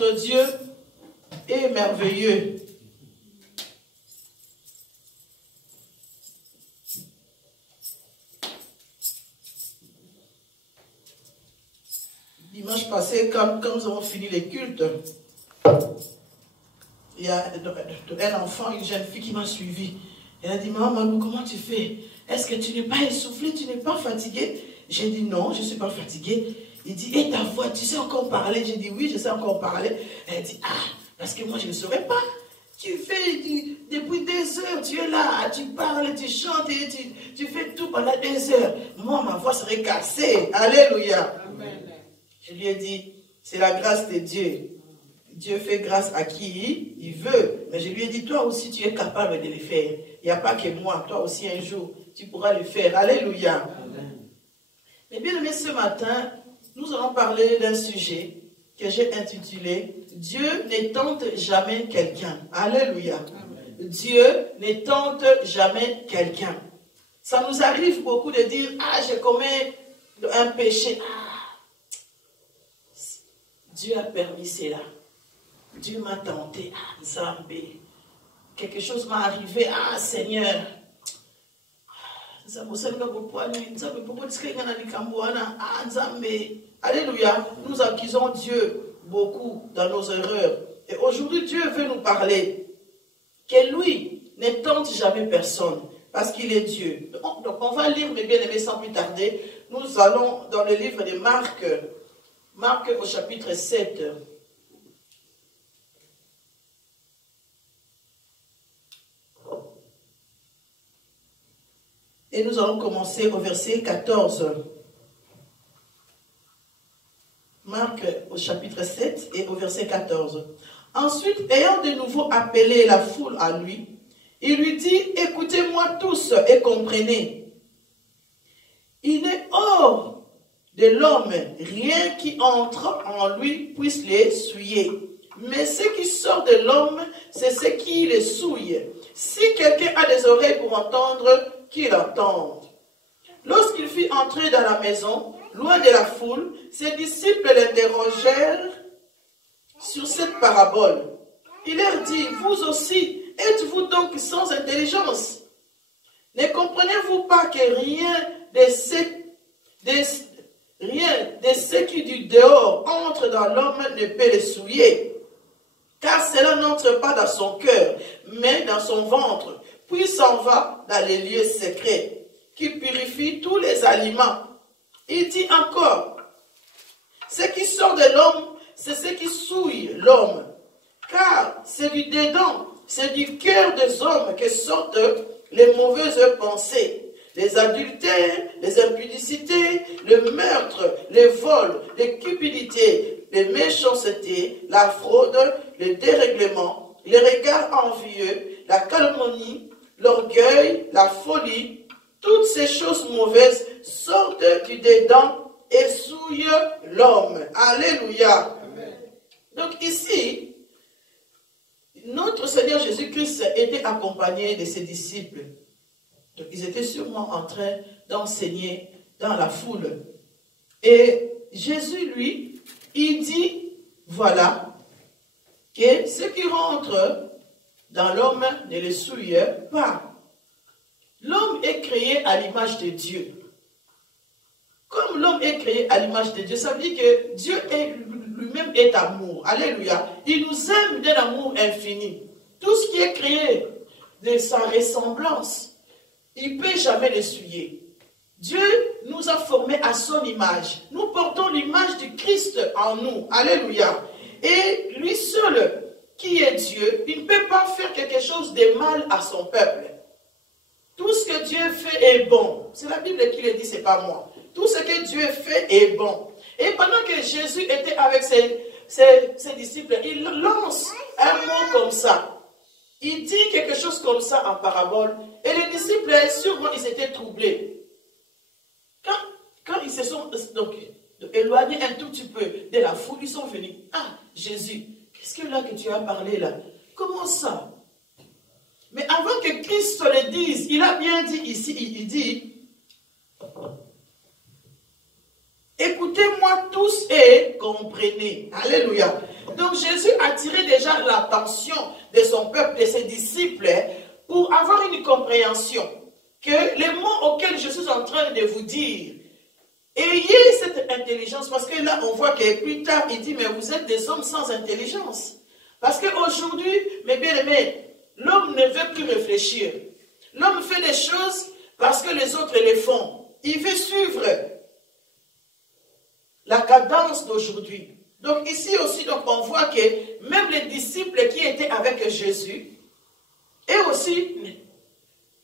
notre Dieu est merveilleux. Dimanche passé, quand nous avons fini les cultes, il y a un enfant, une jeune fille qui m'a suivi. Elle a dit, maman, comment tu fais? Est-ce que tu n'es pas essoufflé, tu n'es pas fatigué? J'ai dit, non, je ne suis pas fatigué. Il dit, et ta voix, tu sais encore parler? J'ai dit, oui, je sais encore parler. Elle dit, ah, parce que moi, je ne saurais pas. Tu fais, depuis des heures, tu es là, tu parles, tu chantes, et tu fais tout pendant des heures. Moi, ma voix serait cassée. Alléluia. Amen. Je lui ai dit, c'est la grâce de Dieu. Dieu fait grâce à qui il veut. Mais je lui ai dit, toi aussi, tu es capable de le faire. Il n'y a pas que moi. Toi aussi, un jour, tu pourras le faire. Alléluia. Amen. Mais bien aimé, ce matin, nous allons parler d'un sujet que j'ai intitulé « Dieu ne tente jamais quelqu'un ». Alléluia. Amen. Dieu ne tente jamais quelqu'un. Ça nous arrive beaucoup de dire « Ah, j'ai commis un péché. Ah, Dieu a permis cela. Dieu m'a tenté. Ah, Zambé. Quelque chose m'est arrivé. Ah, Seigneur. Alléluia. Nous accusons Dieu beaucoup dans nos erreurs. Et aujourd'hui, Dieu veut nous parler que lui ne tente jamais personne parce qu'il est Dieu. Donc, on va lire, mes bien-aimés, sans plus tarder. Nous allons dans le livre de Marc, Marc au chapitre 7. Et nous allons commencer au verset 14. Marc au chapitre 7 et au verset 14. Ensuite, ayant de nouveau appelé la foule à lui, il lui dit, écoutez-moi tous et comprenez. Il n'est hors de l'homme rien qui entre en lui puisse les souiller. Mais ce qui sort de l'homme, c'est ce qui les souille. Si quelqu'un a des oreilles pour entendre, qu'il entende. Lorsqu'il fut entré dans la maison, loin de la foule, ses disciples l'interrogèrent sur cette parabole. Il leur dit, vous aussi, êtes-vous donc sans intelligence? Ne comprenez-vous pas que rien de ce qui du dehors entre dans l'homme ne peut le souiller? Car cela n'entre pas dans son cœur, mais dans son ventre, puis s'en va dans les lieux secrets, qui purifient tous les aliments. Il dit encore, ce qui sort de l'homme, c'est ce qui souille l'homme. Car c'est du dedans, c'est du cœur des hommes que sortent les mauvaises pensées, les adultères, les impudicités, le meurtre, les vols, les cupidités, les méchancetés, la fraude, le dérèglement, les regards envieux, la calomnie, l'orgueil, la folie. Toutes ces choses mauvaises sortent du dedans et souillent l'homme. Alléluia. Amen. Donc ici, notre Seigneur Jésus-Christ était accompagné de ses disciples. Donc ils étaient sûrement en train d'enseigner dans la foule. Et Jésus, lui, il dit, voilà, que ce qui rentre dans l'homme ne le souille pas. L'homme est créé à l'image de Dieu. Comme l'homme est créé à l'image de Dieu, ça veut dire que Dieu lui-même est amour. Alléluia. Il nous aime d'un amour infini. Tout ce qui est créé de sa ressemblance, il ne peut jamais le souiller. Dieu nous a formés à son image. Nous portons l'image du Christ en nous. Alléluia. Et lui seul, qui est Dieu, il ne peut pas faire quelque chose de mal à son peuple. Tout ce que Dieu fait est bon. C'est la Bible qui le dit, ce n'est pas moi. Tout ce que Dieu fait est bon. Et pendant que Jésus était avec ses disciples, il lance un mot comme ça. Il dit quelque chose comme ça en parabole. Et les disciples, sûrement, ils étaient troublés. Quand ils se sont éloignés un tout petit peu de la foule, ils sont venus. Ah, Jésus, qu'est-ce que là que tu as parlé là? Comment ça? Mais avant que Christ le dise, il a bien dit ici, il dit, écoutez-moi tous et comprenez. Alléluia. Donc Jésus attirait déjà l'attention de son peuple, de ses disciples, pour avoir une compréhension que les mots auxquels je suis en train de vous dire, ayez cette intelligence, parce que là on voit que plus tard il dit, mais vous êtes des hommes sans intelligence. Parce qu'aujourd'hui, mes bien-aimés, l'homme ne veut plus réfléchir. L'homme fait des choses parce que les autres les font. Il veut suivre la cadence d'aujourd'hui. Donc ici aussi, donc, on voit que même les disciples qui étaient avec Jésus, eux aussi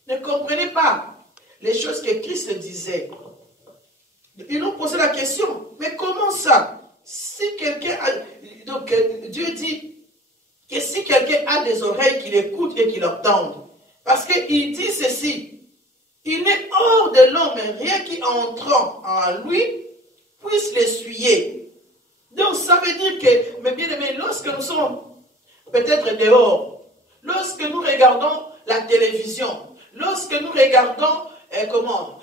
ne comprenaient pas les choses que Christ disait. Ils ont posé la question, mais comment ça? Si quelqu'un a... Donc Dieu dit que si quelqu'un a des oreilles qu'il écoute et qu'il entende, parce qu'il dit ceci, il est hors de l'homme, rien qui entrant en lui puisse l'essuyer. Donc ça veut dire que, mes bien-aimés, lorsque nous sommes peut-être dehors, lorsque nous regardons la télévision, lorsque nous regardons comment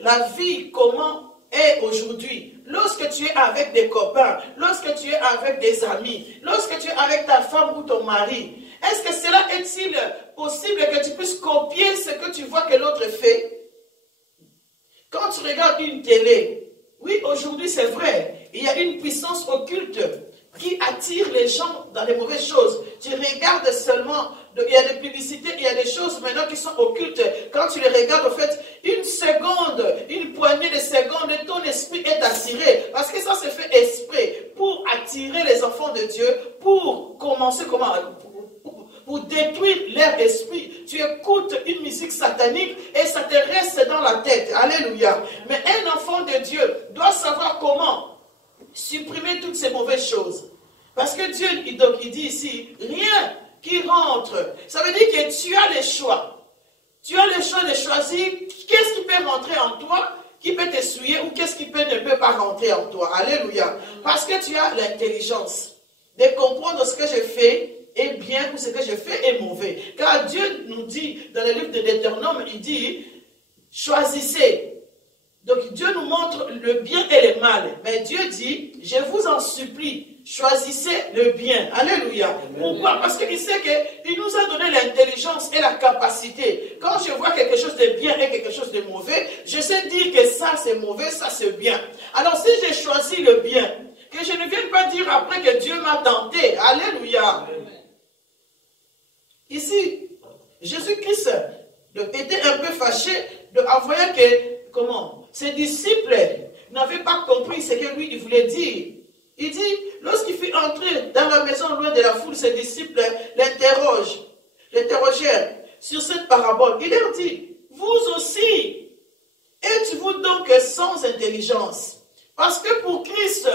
la vie, comment est aujourd'hui, lorsque tu es avec des copains, lorsque tu es avec des amis, lorsque tu es avec ta femme ou ton mari, est-ce que cela est-il possible que tu puisses copier ce que tu vois que l'autre fait? Quand tu regardes une télé, oui, aujourd'hui c'est vrai, il y a une puissance occulte qui attire les gens dans les mauvaises choses. Tu regardes seulement, il y a des publicités, il y a des choses maintenant qui sont occultes. Quand tu les regardes, en fait, une seconde, une poignée de secondes, ton esprit est attiré. Parce que ça se fait exprès pour attirer les enfants de Dieu, pour commencer comment? Pour détruire leur esprit. Tu écoutes une musique satanique et ça te reste dans la tête. Alléluia. Mais un enfant de Dieu doit savoir comment supprimer toutes ces mauvaises choses. Parce que Dieu, donc, il dit ici, rien qui rentre. Ça veut dire que tu as le choix. Tu as le choix de choisir qu'est-ce qui peut rentrer en toi, qui peut t'essuyer, ou qu'est-ce qui ne peut pas rentrer en toi. Alléluia. Parce que tu as l'intelligence de comprendre ce que je fais est bien ou ce que je fais est mauvais. Car Dieu nous dit, dans le livre de Deutéronome, il dit, choisissez. Donc Dieu nous montre le bien et le mal. Mais Dieu dit, je vous en supplie, choisissez le bien. Alléluia. Pourquoi? Parce qu'il sait qu'il nous a donné l'intelligence et la capacité. Quand je vois quelque chose de bien et quelque chose de mauvais, je sais dire que ça c'est mauvais, ça c'est bien. Alors si j'ai choisi le bien, que je ne vienne pas dire après que Dieu m'a tenté. Alléluia. Ici, Jésus-Christ était un peu fâché en voyant que, comment, ses disciples n'avaient pas compris ce que lui il voulait dire. Il dit, lorsqu'il fut entré dans la maison loin de la foule, ses disciples l'interrogèrent sur cette parabole. Il leur dit, vous aussi, êtes-vous donc sans intelligence? Parce que pour Christ,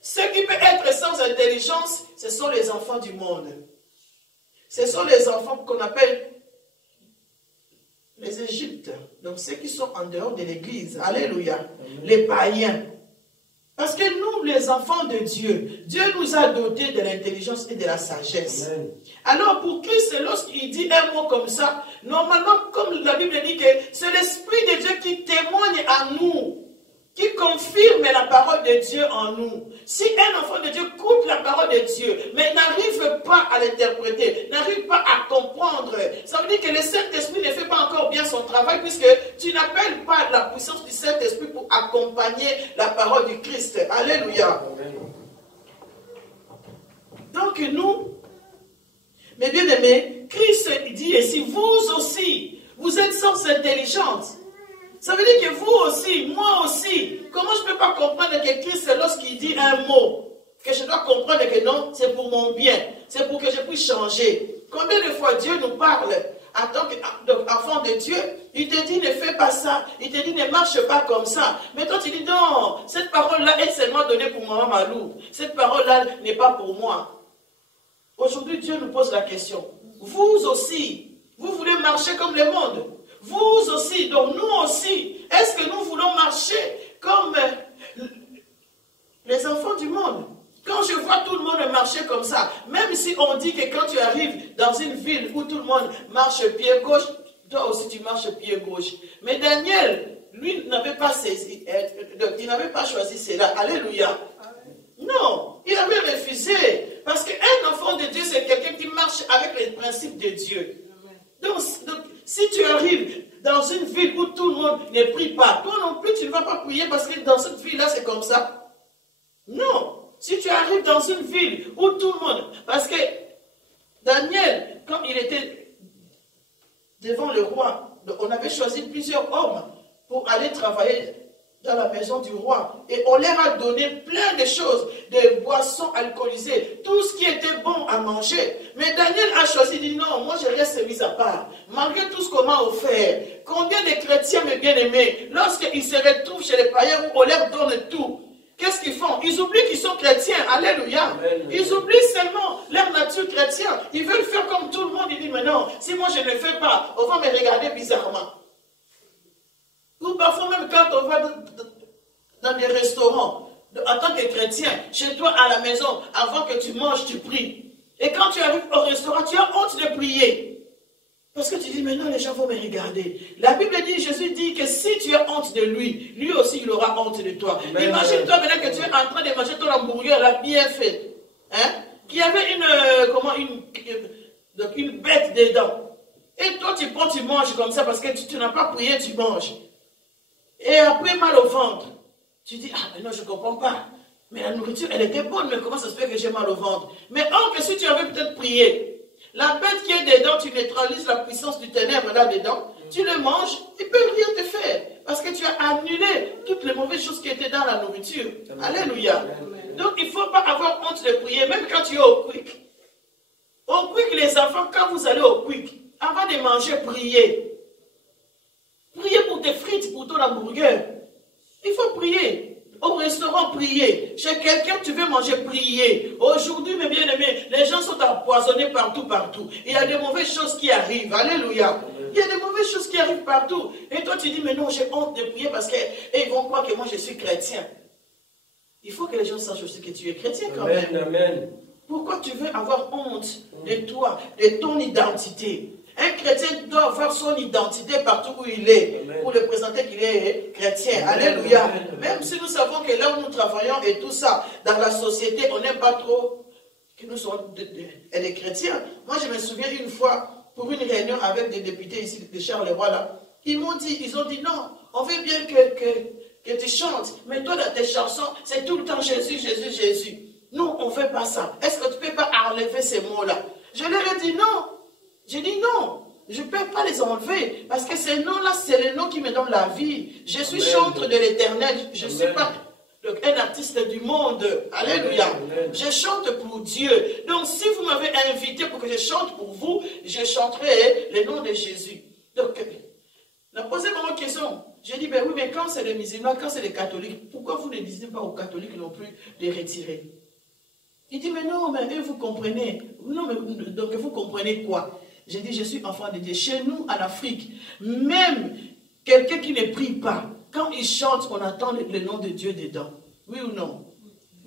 ce qui peut être sans intelligence, ce sont les enfants du monde. Ce sont les enfants qu'on appelle les Égyptes. Donc ceux qui sont en dehors de l'église. Alléluia. Les païens. Parce que nous, les enfants de Dieu, Dieu nous a dotés de l'intelligence et de la sagesse. Amen. Alors pour Christ, lorsqu'il dit un mot comme ça, normalement, comme la Bible dit que c'est l'Esprit de Dieu qui témoigne à nous, qui confirme la parole de Dieu en nous. Si un enfant de Dieu écoute la parole de Dieu, mais n'arrive pas à l'interpréter, n'arrive pas à comprendre, ça veut dire que le Saint-Esprit ne fait pas encore bien son travail, puisque tu n'appelles pas la puissance du Saint-Esprit pour accompagner la parole du Christ. Alléluia. Donc nous, mes bien-aimés, Christ dit ici, vous aussi, vous êtes sans intelligence. Ça veut dire que vous aussi, moi aussi, comment je ne peux pas comprendre que Christ, lorsqu'il dit un mot, que je dois comprendre que non, c'est pour mon bien, c'est pour que je puisse changer. Combien de fois Dieu nous parle en tant qu'enfant de Dieu, il te dit ne fais pas ça, il te dit ne marche pas comme ça. Mais toi tu dis non, cette parole-là est seulement donnée pour maman Malou, cette parole-là n'est pas pour moi. Aujourd'hui Dieu nous pose la question, vous aussi, vous voulez marcher comme le monde? Vous aussi, donc nous aussi, est-ce que nous voulons marcher comme les enfants du monde? Quand je vois tout le monde marcher comme ça, même si on dit que quand tu arrives dans une ville où tout le monde marche pied gauche, toi aussi tu marches pied gauche. Mais Daniel, lui, n'avait pas saisi, il n'avait pas choisi cela. Alléluia. Non, il avait refusé. marche avec les principes de Dieu. Donc, si tu arrives dans une ville où tout le monde ne prie pas, toi non plus tu ne vas pas prier parce que dans cette ville-là c'est comme ça. Non. Si tu arrives dans une ville où tout le monde... Parce que Daniel, quand il était devant le roi, on avait choisi plusieurs hommes pour aller travailler dans la maison du roi. Et on leur a donné plein de choses, des boissons alcoolisées, tout ce qui était bon à manger. Mais Daniel a choisi, dit non, moi je reste mis à part. Malgré tout ce qu'on m'a offert, combien de chrétiens, mes bien-aimés, lorsqu'ils se retrouvent chez les païens où on leur donne tout, qu'est-ce qu'ils font? Ils oublient qu'ils sont chrétiens. Alléluia. Amen. Ils oublient seulement leur nature chrétienne. Ils veulent faire comme tout le monde. Ils disent, mais non, si moi je ne fais pas, on va me regarder bizarrement. Ou parfois même quand on va dans des restaurants, en tant que chrétien, chez toi à la maison, avant que tu manges, tu pries. Et quand tu arrives au restaurant, tu as honte de prier. Parce que tu dis, mais non, les gens vont me regarder. La Bible dit, Jésus dit que si tu as honte de lui, lui aussi il aura honte de toi. Imagine-toi maintenant que tu es en train de manger ton hamburger là, bien fait. Hein? Qu'il y avait une bête dedans. Et toi tu prends, tu manges comme ça parce que tu n'as pas prié, tu manges. Et après mal au ventre. Tu dis, ah mais non, je ne comprends pas. Mais la nourriture, elle était bonne, mais comment ça se fait que j'ai mal au ventre? Mais or que si tu avais peut-être prié, la bête qui est dedans, tu neutralises la puissance du ténèbre là-dedans, tu le manges, il ne peut rien te faire. Parce que tu as annulé toutes les mauvaises choses qui étaient dans la nourriture. Amen. Alléluia. Amen. Donc il ne faut pas avoir honte de prier, même quand tu es au quick. Au quick, les enfants, quand vous allez au quick, avant de manger, priez. Priez pour tes frites, pour ton hamburger. Il faut prier. Au restaurant, prier. Chez quelqu'un, tu veux manger, prier. Aujourd'hui, mes bien-aimés, les gens sont empoisonnés partout, partout. Il y a des mauvaises choses qui arrivent. Alléluia. Il y a des mauvaises choses qui arrivent partout. Et toi, tu dis, mais non, j'ai honte de prier parce qu'ils vont croire que moi, je suis chrétien. Il faut que les gens sachent aussi que tu es chrétien quand même. Amen. Pourquoi tu veux avoir honte de toi, de ton identité? Un chrétien doit avoir son identité partout où il est, Amen, pour le présenter qu'il est chrétien. Amen. Alléluia. Amen. Même si nous savons que là où nous travaillons et tout ça, dans la société, on n'aime pas trop que nous soyons des chrétiens. Moi, je me souviens une fois, pour une réunion avec des députés ici de Charleroi, là, ils ont dit non, on veut bien que tu chantes, mais toi, dans tes chansons, c'est tout le temps Jésus, Jésus, Jésus. Nous, on ne fait pas ça. Est-ce que tu ne peux pas enlever ces mots-là? Je leur ai dit non. J'ai dit non, je ne peux pas les enlever, parce que ces noms-là, c'est les noms qui me donnent la vie. Je suis chantre de l'Éternel, je ne suis pas un artiste du monde. Alléluia. Je chante pour Dieu. Donc, si vous m'avez invité pour que je chante pour vous, je chanterai le nom de Jésus. Donc, posez-moi une question. J'ai dit, ben oui, mais quand c'est les musulmans, quand c'est les catholiques, pourquoi vous ne disiez pas aux catholiques non plus de retirer? Il dit, mais non, mais vous comprenez. Non, mais donc vous comprenez quoi? J'ai dit, je suis enfant de Dieu. Chez nous, en Afrique, même quelqu'un qui ne prie pas, quand il chante, on entend le nom de Dieu dedans. Oui ou non?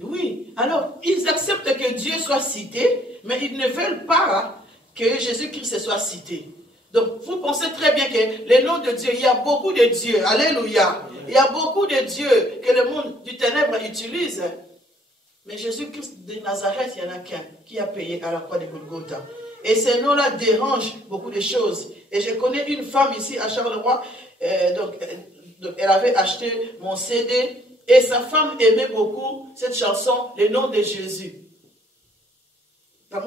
Oui. Alors, ils acceptent que Dieu soit cité, mais ils ne veulent pas que Jésus-Christ soit cité. Donc, vous pensez très bien que le nom de Dieu, il y a beaucoup de dieux. Alléluia. Il y a beaucoup de dieux que le monde du ténèbre utilise. Mais Jésus-Christ de Nazareth, il n'y en a qu'un qui a payé à la croix de Golgotha. Et ces noms-là dérangent beaucoup de choses. Et je connais une femme ici à Charleroi, donc elle avait acheté mon CD, et sa femme aimait beaucoup cette chanson, le nom de Jésus, dans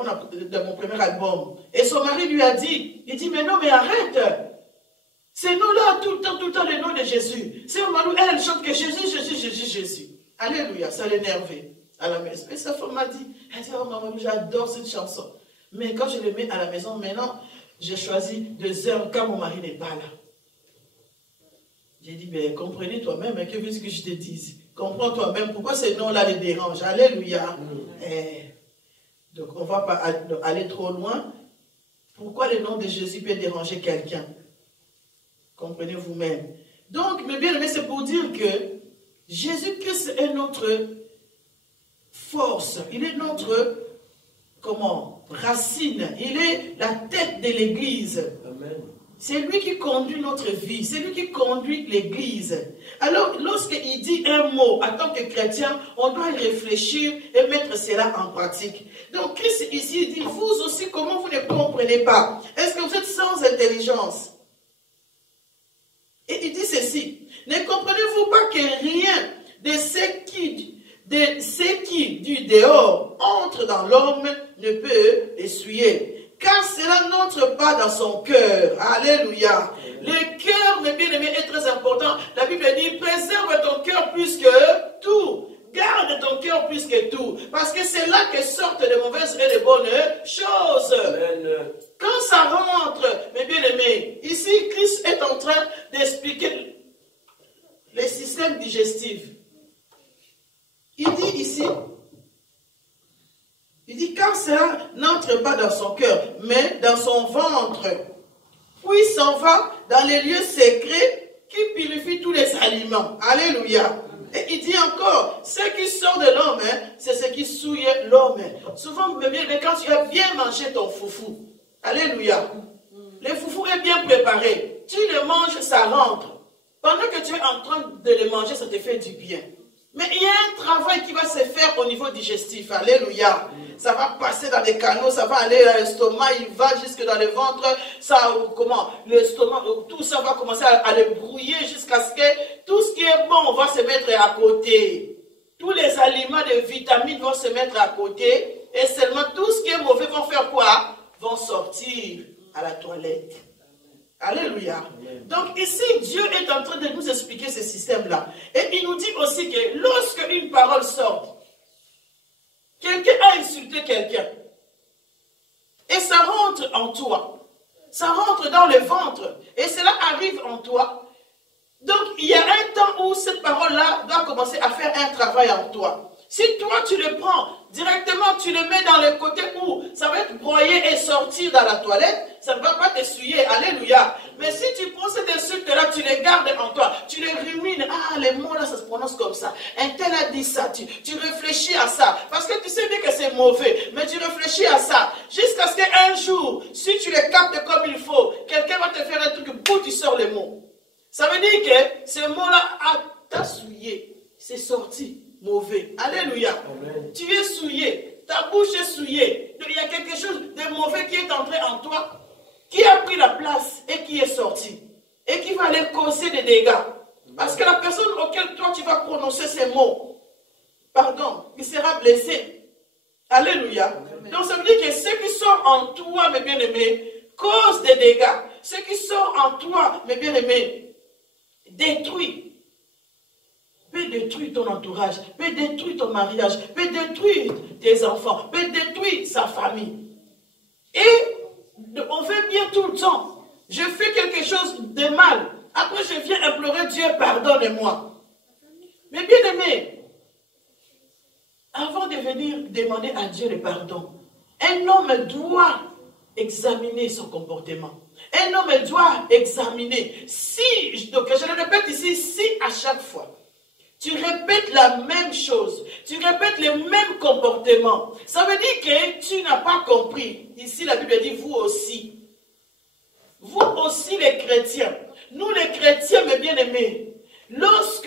mon premier album. Et son mari lui a dit, il dit, mais non, mais arrête. Ces noms-là, tout le temps, le nom de Jésus. C'est Malou, elle chante que Jésus, Jésus, Jésus, Jésus. Alléluia, ça l'énervait à la maison. Et sa femme m'a dit, elle dit, oh maman, j'adore cette chanson. Mais quand je le mets à la maison, maintenant, j'ai choisi 2 heures quand mon mari n'est pas là. J'ai dit, mais comprenez toi-même, hein, que veux-tu que je te dise? Comprends toi-même pourquoi ces noms-là les dérangent. Alléluia. Donc, on ne va pas aller trop loin. Pourquoi le nom de Jésus peut déranger quelqu'un? Comprenez vous-même. Donc, mes bien-aimés, c'est pour dire que Jésus-Christ est notre force. Il est notre... Comment? Racine. Il est la tête de l'Église. C'est lui qui conduit notre vie, c'est lui qui conduit l'Église. Alors, lorsqu'il dit un mot, en tant que chrétien, on doit y réfléchir et mettre cela en pratique. Donc, Christ ici dit, vous aussi, comment vous ne comprenez pas? Est-ce que vous êtes sans intelligence? Et il dit ceci, ne comprenez-vous pas que rien de ce qui du dehors entre dans l'homme ne peut essuyer? Car cela n'entre pas dans son cœur. Alléluia. Le cœur, mes bien-aimés, est très important. La Bible dit, préserve ton cœur plus que tout. Garde ton cœur plus que tout. Parce que c'est là que sortent de mauvaises et de bonnes choses. Amen. Quand ça rentre, mes bien-aimés, ici, Christ est en train d'expliquer les systèmes digestifs. Il dit ici, il dit, car cela n'entre pas dans son cœur, mais dans son ventre. Puis s'en va dans les lieux secrets qui purifient tous les aliments. Alléluia. Et il dit encore, ce qui sort de l'homme, c'est ce qui souille l'homme. Souvent, mais quand tu as bien mangé ton foufou, alléluia, le foufou est bien préparé. Tu le manges, ça rentre. Pendant que tu es en train de le manger, ça te fait du bien. Mais il y a un travail qui va se faire au niveau digestif. Alléluia. Ça va passer dans les canaux, ça va aller dans l'estomac, il va jusque dans le ventre. Ça, comment? L'estomac, tout ça va commencer à le brouiller jusqu'à ce que tout ce qui est bon va se mettre à côté. Tous les aliments de vitamines vont se mettre à côté. Et seulement tout ce qui est mauvais vont faire quoi? Vont sortir à la toilette. Alléluia. Donc ici, Dieu est en train de nous expliquer ce système-là. Et il nous dit aussi que lorsque une parole sort, quelqu'un a insulté quelqu'un, et ça rentre en toi, ça rentre dans le ventre, et cela arrive en toi. Donc il y a un temps où cette parole-là doit commencer à faire un travail en toi. Si toi tu le prends directement, tu le mets dans le côté où ça va être broyé et sortir dans la toilette, ça ne va pas t'essuyer, alléluia. Mais si tu prends cet insulte-là, tu les gardes en toi, tu les rumines, ah les mots là ça se prononce comme ça, un tel a dit ça, tu réfléchis à ça, parce que tu sais bien que c'est mauvais, mais tu réfléchis à ça, jusqu'à ce qu'un jour, si tu les captes comme il faut, quelqu'un va te faire un truc, boum, tu sors les mots. Ça veut dire que ce mot-là t'a souillé, c'est sorti. Mauvais. Alléluia. Amen. Tu es souillé. Ta bouche est souillée. Il y a quelque chose de mauvais qui est entré en toi, qui a pris la place et qui est sorti. Et qui va aller causer des dégâts. Parce que la personne auquel toi tu vas prononcer ces mots, pardon, il sera blessé. Alléluia. Amen. Donc ça veut dire que ce qui sort en toi, mes bien-aimés, cause des dégâts. Ce qui sort en toi, mes bien-aimés, détruit. Peut détruire ton entourage, peut détruire ton mariage, peut détruire tes enfants, peut détruire sa famille. Et on fait bien tout le temps. Je fais quelque chose de mal. Après, je viens implorer Dieu, pardonne-moi. Mais bien aimé, avant de venir demander à Dieu le pardon, un homme doit examiner son comportement. Un homme doit examiner. Si, donc je le répète ici, si à chaque fois, tu répètes la même chose, tu répètes le même comportement, ça veut dire que tu n'as pas compris. Ici, la Bible dit, vous aussi. Vous aussi les chrétiens. Nous les chrétiens, mes bien-aimés, lorsque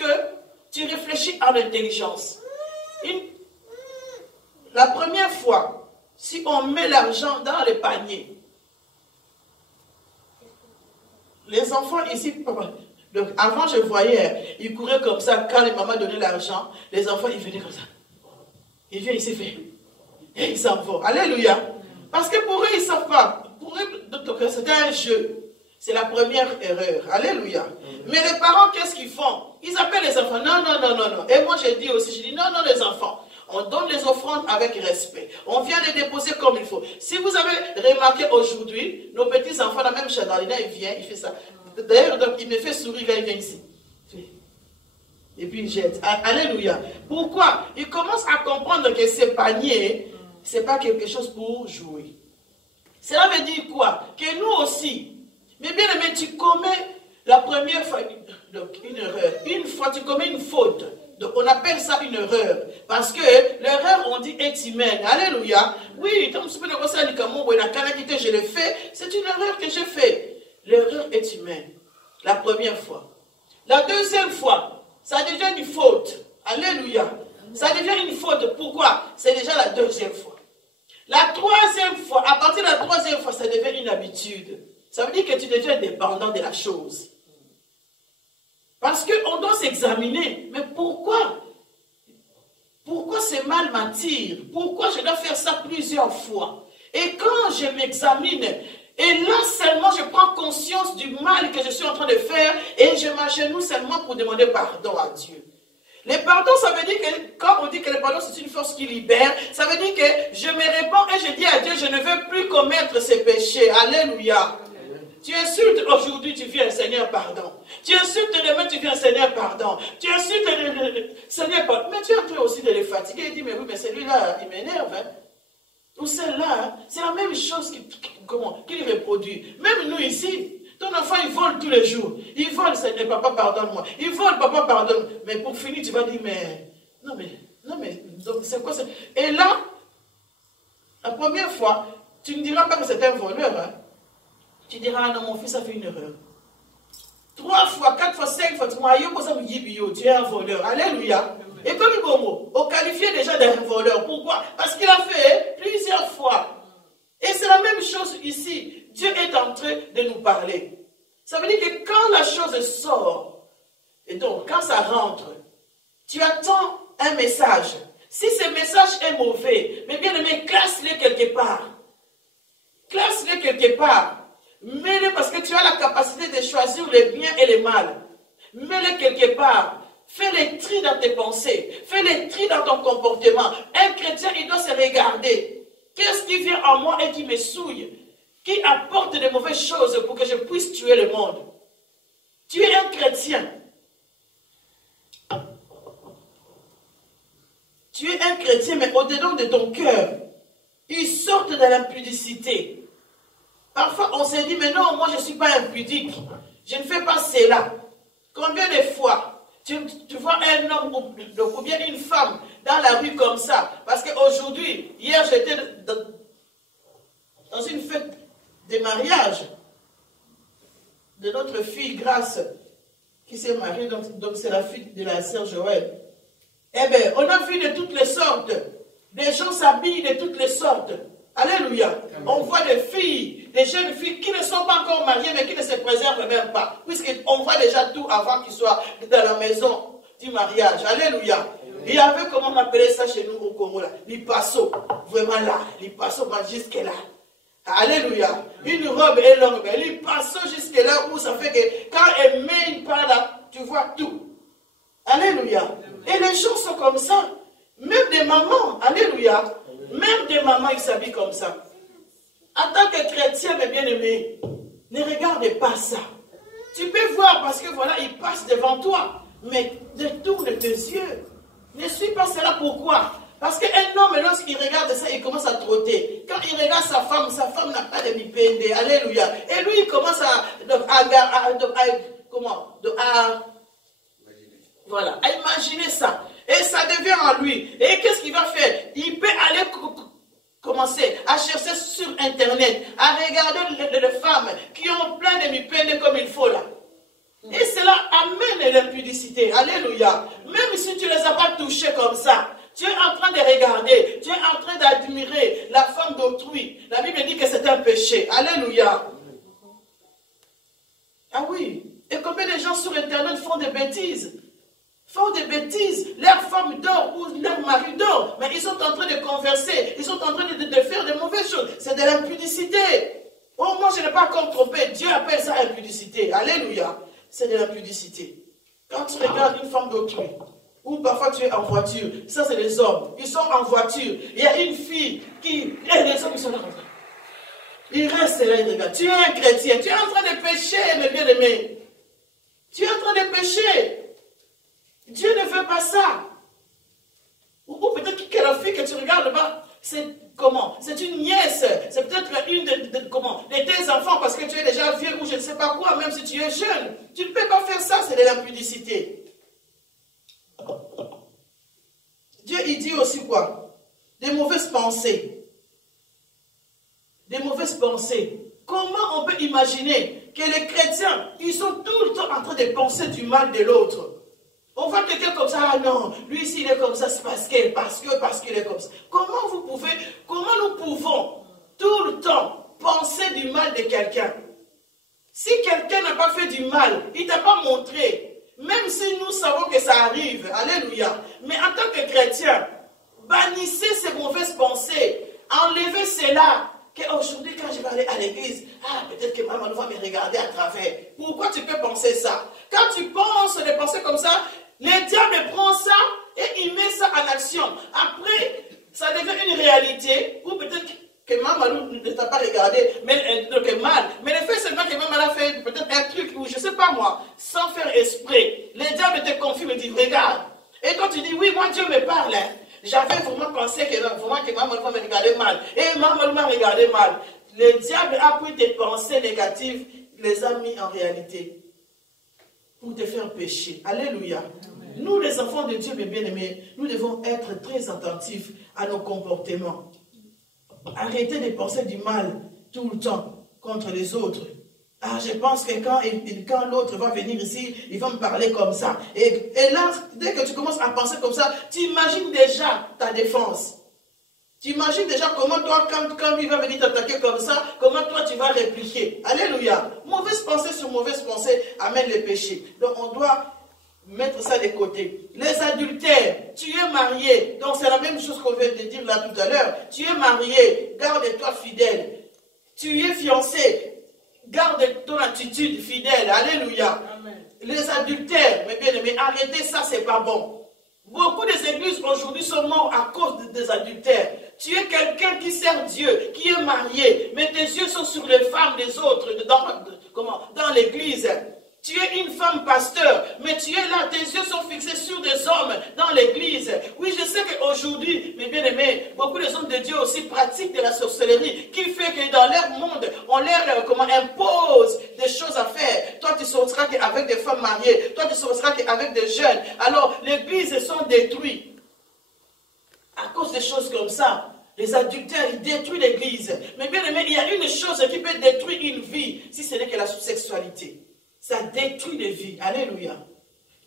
tu réfléchis en intelligence, la première fois, si on met l'argent dans le panier, les enfants ici, donc avant je voyais, ils couraient comme ça, quand les mamans donnaient l'argent, les enfants ils venaient comme ça. Ils viennent ici faire. Et ils s'en vont. Alléluia. Parce que pour eux, ils ne savent pas. Pour eux, c'était un jeu. C'est la première erreur. Alléluia. Mais les parents, qu'est-ce qu'ils font? Ils appellent les enfants. Non, non, non, non, non. Et moi, je dis aussi, je dis non, non, les enfants. On donne les offrandes avec respect. On vient les déposer comme il faut. Si vous avez remarqué aujourd'hui, nos petits-enfants, la même Chadalina, il vient, il fait ça. D'ailleurs, il me fait sourire quand il vient ici. Et puis il jette. Alléluia. Pourquoi? Il commence à comprendre que ce panier, ce n'est pas quelque chose pour jouer. Cela veut dire quoi? Que nous aussi, mais bien aimé, tu commets la première fois donc, une erreur. Une fois, tu commets une faute. Donc on appelle ça une erreur. Parce que l'erreur, on dit, est humaine. Alléluia. Oui, je l'ai fait. C'est une erreur que j'ai faite. l'erreur est humaine. La première fois. La deuxième fois, ça devient une faute. Alléluia. Ça devient une faute. Pourquoi? C'est déjà la deuxième fois. La troisième fois, à partir de la troisième fois, ça devient une habitude. Ça veut dire que tu deviens dépendant de la chose. Parce qu'on doit s'examiner. Mais pourquoi? Pourquoi ce mal m'attire? Pourquoi je dois faire ça plusieurs fois? Et quand je m'examine, et là seulement je prends conscience du mal que je suis en train de faire et je m'agenouille seulement pour demander pardon à Dieu. Le pardon, ça veut dire que quand on dit que le pardon c'est une force qui libère, ça veut dire que je me réponds et je dis à Dieu, je ne veux plus commettre ces péchés. Alléluia. Tu insultes aujourd'hui, tu viens, Seigneur, pardon. Tu insultes demain, tu viens, Seigneur, pardon. Tu insultes, Seigneur, pardon. Mais tu es en train aussi de les fatiguer. Il dit, mais oui, mais celui-là, il m'énerve. Hein. Ou celle-là, hein, c'est la même chose qu'il reproduit. Même nous ici, ton enfant, il vole tous les jours. Il vole, Seigneur, papa, pardonne-moi. Il vole, papa, pardonne. Mais pour finir, tu vas dire, mais, non, mais, c'est quoi ça? Et là, la première fois, tu ne diras pas que c'est un voleur, hein. Tu diras, ah non, mon fils a fait une erreur. 3 fois, 4 fois, 5 fois, tu es un voleur. Alléluia. Et comme Ibomo, on qualifiait déjà d'un voleur. Pourquoi? Parce qu'il a fait plusieurs fois. Et c'est la même chose ici. Dieu est en train de nous parler. Ça veut dire que quand la chose sort, et donc quand ça rentre, tu attends un message. Si ce message est mauvais, mais bien aimé, classe-le quelque part. Classe-le quelque part. Mets-le parce que tu as la capacité de choisir le bien et le mal. Mets-le quelque part. Fais les tri dans tes pensées. Fais les tri dans ton comportement. Un chrétien, il doit se regarder. Qu'est-ce qui vient en moi et qui me souille? Qui apporte de mauvaises choses pour que je puisse tuer le monde? Tu es un chrétien. Tu es un chrétien, mais au-dedans de ton cœur, ils sortent de l'impudicité. Parfois, on se dit, mais non, moi, je ne suis pas impudique. Je ne fais pas cela. Combien de fois, tu vois un homme ou bien une femme dans la rue comme ça? Parce qu'aujourd'hui, hier, j'étais dans une fête de mariage de notre fille Grâce, qui s'est mariée, donc c'est la fille de la sœur Joël. Eh bien, on a vu de toutes les sortes. Des gens s'habillent de toutes les sortes. Alléluia. Amen. On voit des filles, des jeunes filles qui ne sont pas encore mariées, mais qui ne se préservent même pas. Puisqu'on voit déjà tout avant qu'ils soient dans la maison du mariage. Alléluia. Amen. Il y avait, comment on appelait ça chez nous au Congo, là, l'ipasso. Vraiment là, l'ipasso va jusque là. Alléluia. Une robe est longue, mais l'ipasso jusque là où ça fait que quand elle met une part là, tu vois tout. Alléluia. Et les gens sont comme ça. Même des mamans. Alléluia. Même des mamans, ils s'habillent comme ça. En tant que chrétien, mes bien-aimés, ne regarde pas ça. Tu peux voir parce que voilà, il passe devant toi. Mais détourne tes yeux. Ne suis pas cela. Pourquoi? Parce qu'un homme, lorsqu'il regarde ça, il commence à trotter. Quand il regarde sa femme n'a pas de bipende. Alléluia. Et lui, il commence voilà, à imaginer ça. Et ça devient en lui. Et qu'est-ce qu'il va faire? Il peut aller commencer à chercher sur Internet, à regarder les femmes qui ont plein de mipende comme il faut là. Et cela amène l'impudicité. Alléluia. Même si tu ne les as pas touchés comme ça, tu es en train de regarder, tu es en train d'admirer la femme d'autrui. La Bible dit que c'est un péché. Alléluia. Ah oui. Et combien de gens sur Internet font des bêtises? Font des bêtises, leur femme dort ou leur mari dort, mais ils sont en train de converser, ils sont en train de faire de mauvaises choses. C'est de l'impudicité. Oh, moi je n'ai pas encore trompé. Dieu appelle ça impudicité. Alléluia. C'est de l'impudicité. Quand tu regardes une femme d'autrui, ou parfois tu es en voiture, ça c'est les hommes, ils sont en voiture, il y a une fille qui, les hommes ils sont là comme ça. Ils restent là, ils regardent. Tu es un chrétien, tu es en train de pécher, mes bien-aimés. Tu es en train de pécher. Dieu ne fait pas ça. Ou peut-être que la fille que tu regardes là-bas, c'est comment? C'est une nièce. C'est peut-être une de tes enfants parce que tu es déjà vieux ou je ne sais pas quoi, même si tu es jeune. Tu ne peux pas faire ça, c'est de l'impudicité. Dieu, il dit aussi quoi? Des mauvaises pensées. Des mauvaises pensées. Comment on peut imaginer que les chrétiens, ils sont tout le temps en train de penser du mal de l'autre. On voit quelqu'un comme ça, ah non, lui s'il est comme ça, c'est parce qu'il est comme ça. Comment nous pouvons tout le temps penser du mal de quelqu'un? Si quelqu'un n'a pas fait du mal, il ne t'a pas montré, même si nous savons que ça arrive, alléluia. Mais en tant que chrétien, bannissez ces mauvaises pensées, enlevez cela. Qu'aujourd'hui, quand je vais aller à l'église, peut-être que maman va me regarder à travers. Pourquoi tu peux penser ça? Quand tu penses des pensées comme ça, le diable prend ça et il met ça en action. Après, ça devient une réalité, ou peut-être que maman ne t'a pas regardé, mais que mal. Mais le fait seulement que maman a fait peut-être un truc, ou je ne sais pas moi, sans faire esprit. Le diable te confirme et dit, regarde. Et quand tu dis, oui, moi Dieu me parle, hein. J'avais vraiment pensé que maman va me regarder mal. Et maman m'a regardé mal. Le diable a pris tes pensées négatives, les a mis en réalité pour te faire pécher. Alléluia. Amen. Nous, les enfants de Dieu, mes bien-aimés, nous devons être très attentifs à nos comportements. Arrêtez de penser du mal tout le temps contre les autres. Je pense que quand l'autre va venir ici, il va me parler comme ça. Et là, dès que tu commences à penser comme ça, tu imagines déjà ta défense. Tu imagines déjà comment toi, quand lui va venir t'attaquer comme ça, comment toi tu vas répliquer. Alléluia. Mauvaise pensée sur mauvaise pensée amène le péché. Donc on doit mettre ça de côté. Les adultères, tu es marié. Donc c'est la même chose qu'on vient de dire là tout à l'heure. Tu es marié, garde-toi fidèle. Tu es fiancé. Garde ton attitude fidèle. Alléluia. Amen. Les adultères, mes bien-aimés, arrêtez ça, c'est pas bon. Beaucoup des églises aujourd'hui sont mortes à cause des adultères. Tu es quelqu'un qui sert Dieu, qui est marié, mais tes yeux sont sur les femmes des autres, dans l'église. Tu es une femme pasteur, mais tu es là, tes yeux sont fixés sur des hommes dans l'église. Oui, je sais qu'aujourd'hui, mes bien-aimés, beaucoup des hommes de Dieu aussi pratiquent de la sorcellerie, qui fait que dans leur monde, on leur impose des choses à faire. Toi, tu sortiras qu'avec des femmes mariées, toi, tu sortiras qu'avec des jeunes. Alors, l'église sont détruites à cause des choses comme ça. Les adultères, ils détruisent l'église. Mais bien aimé, il y a une chose qui peut détruire une vie, si ce n'est que la sexualité. Ça détruit les vies. Alléluia.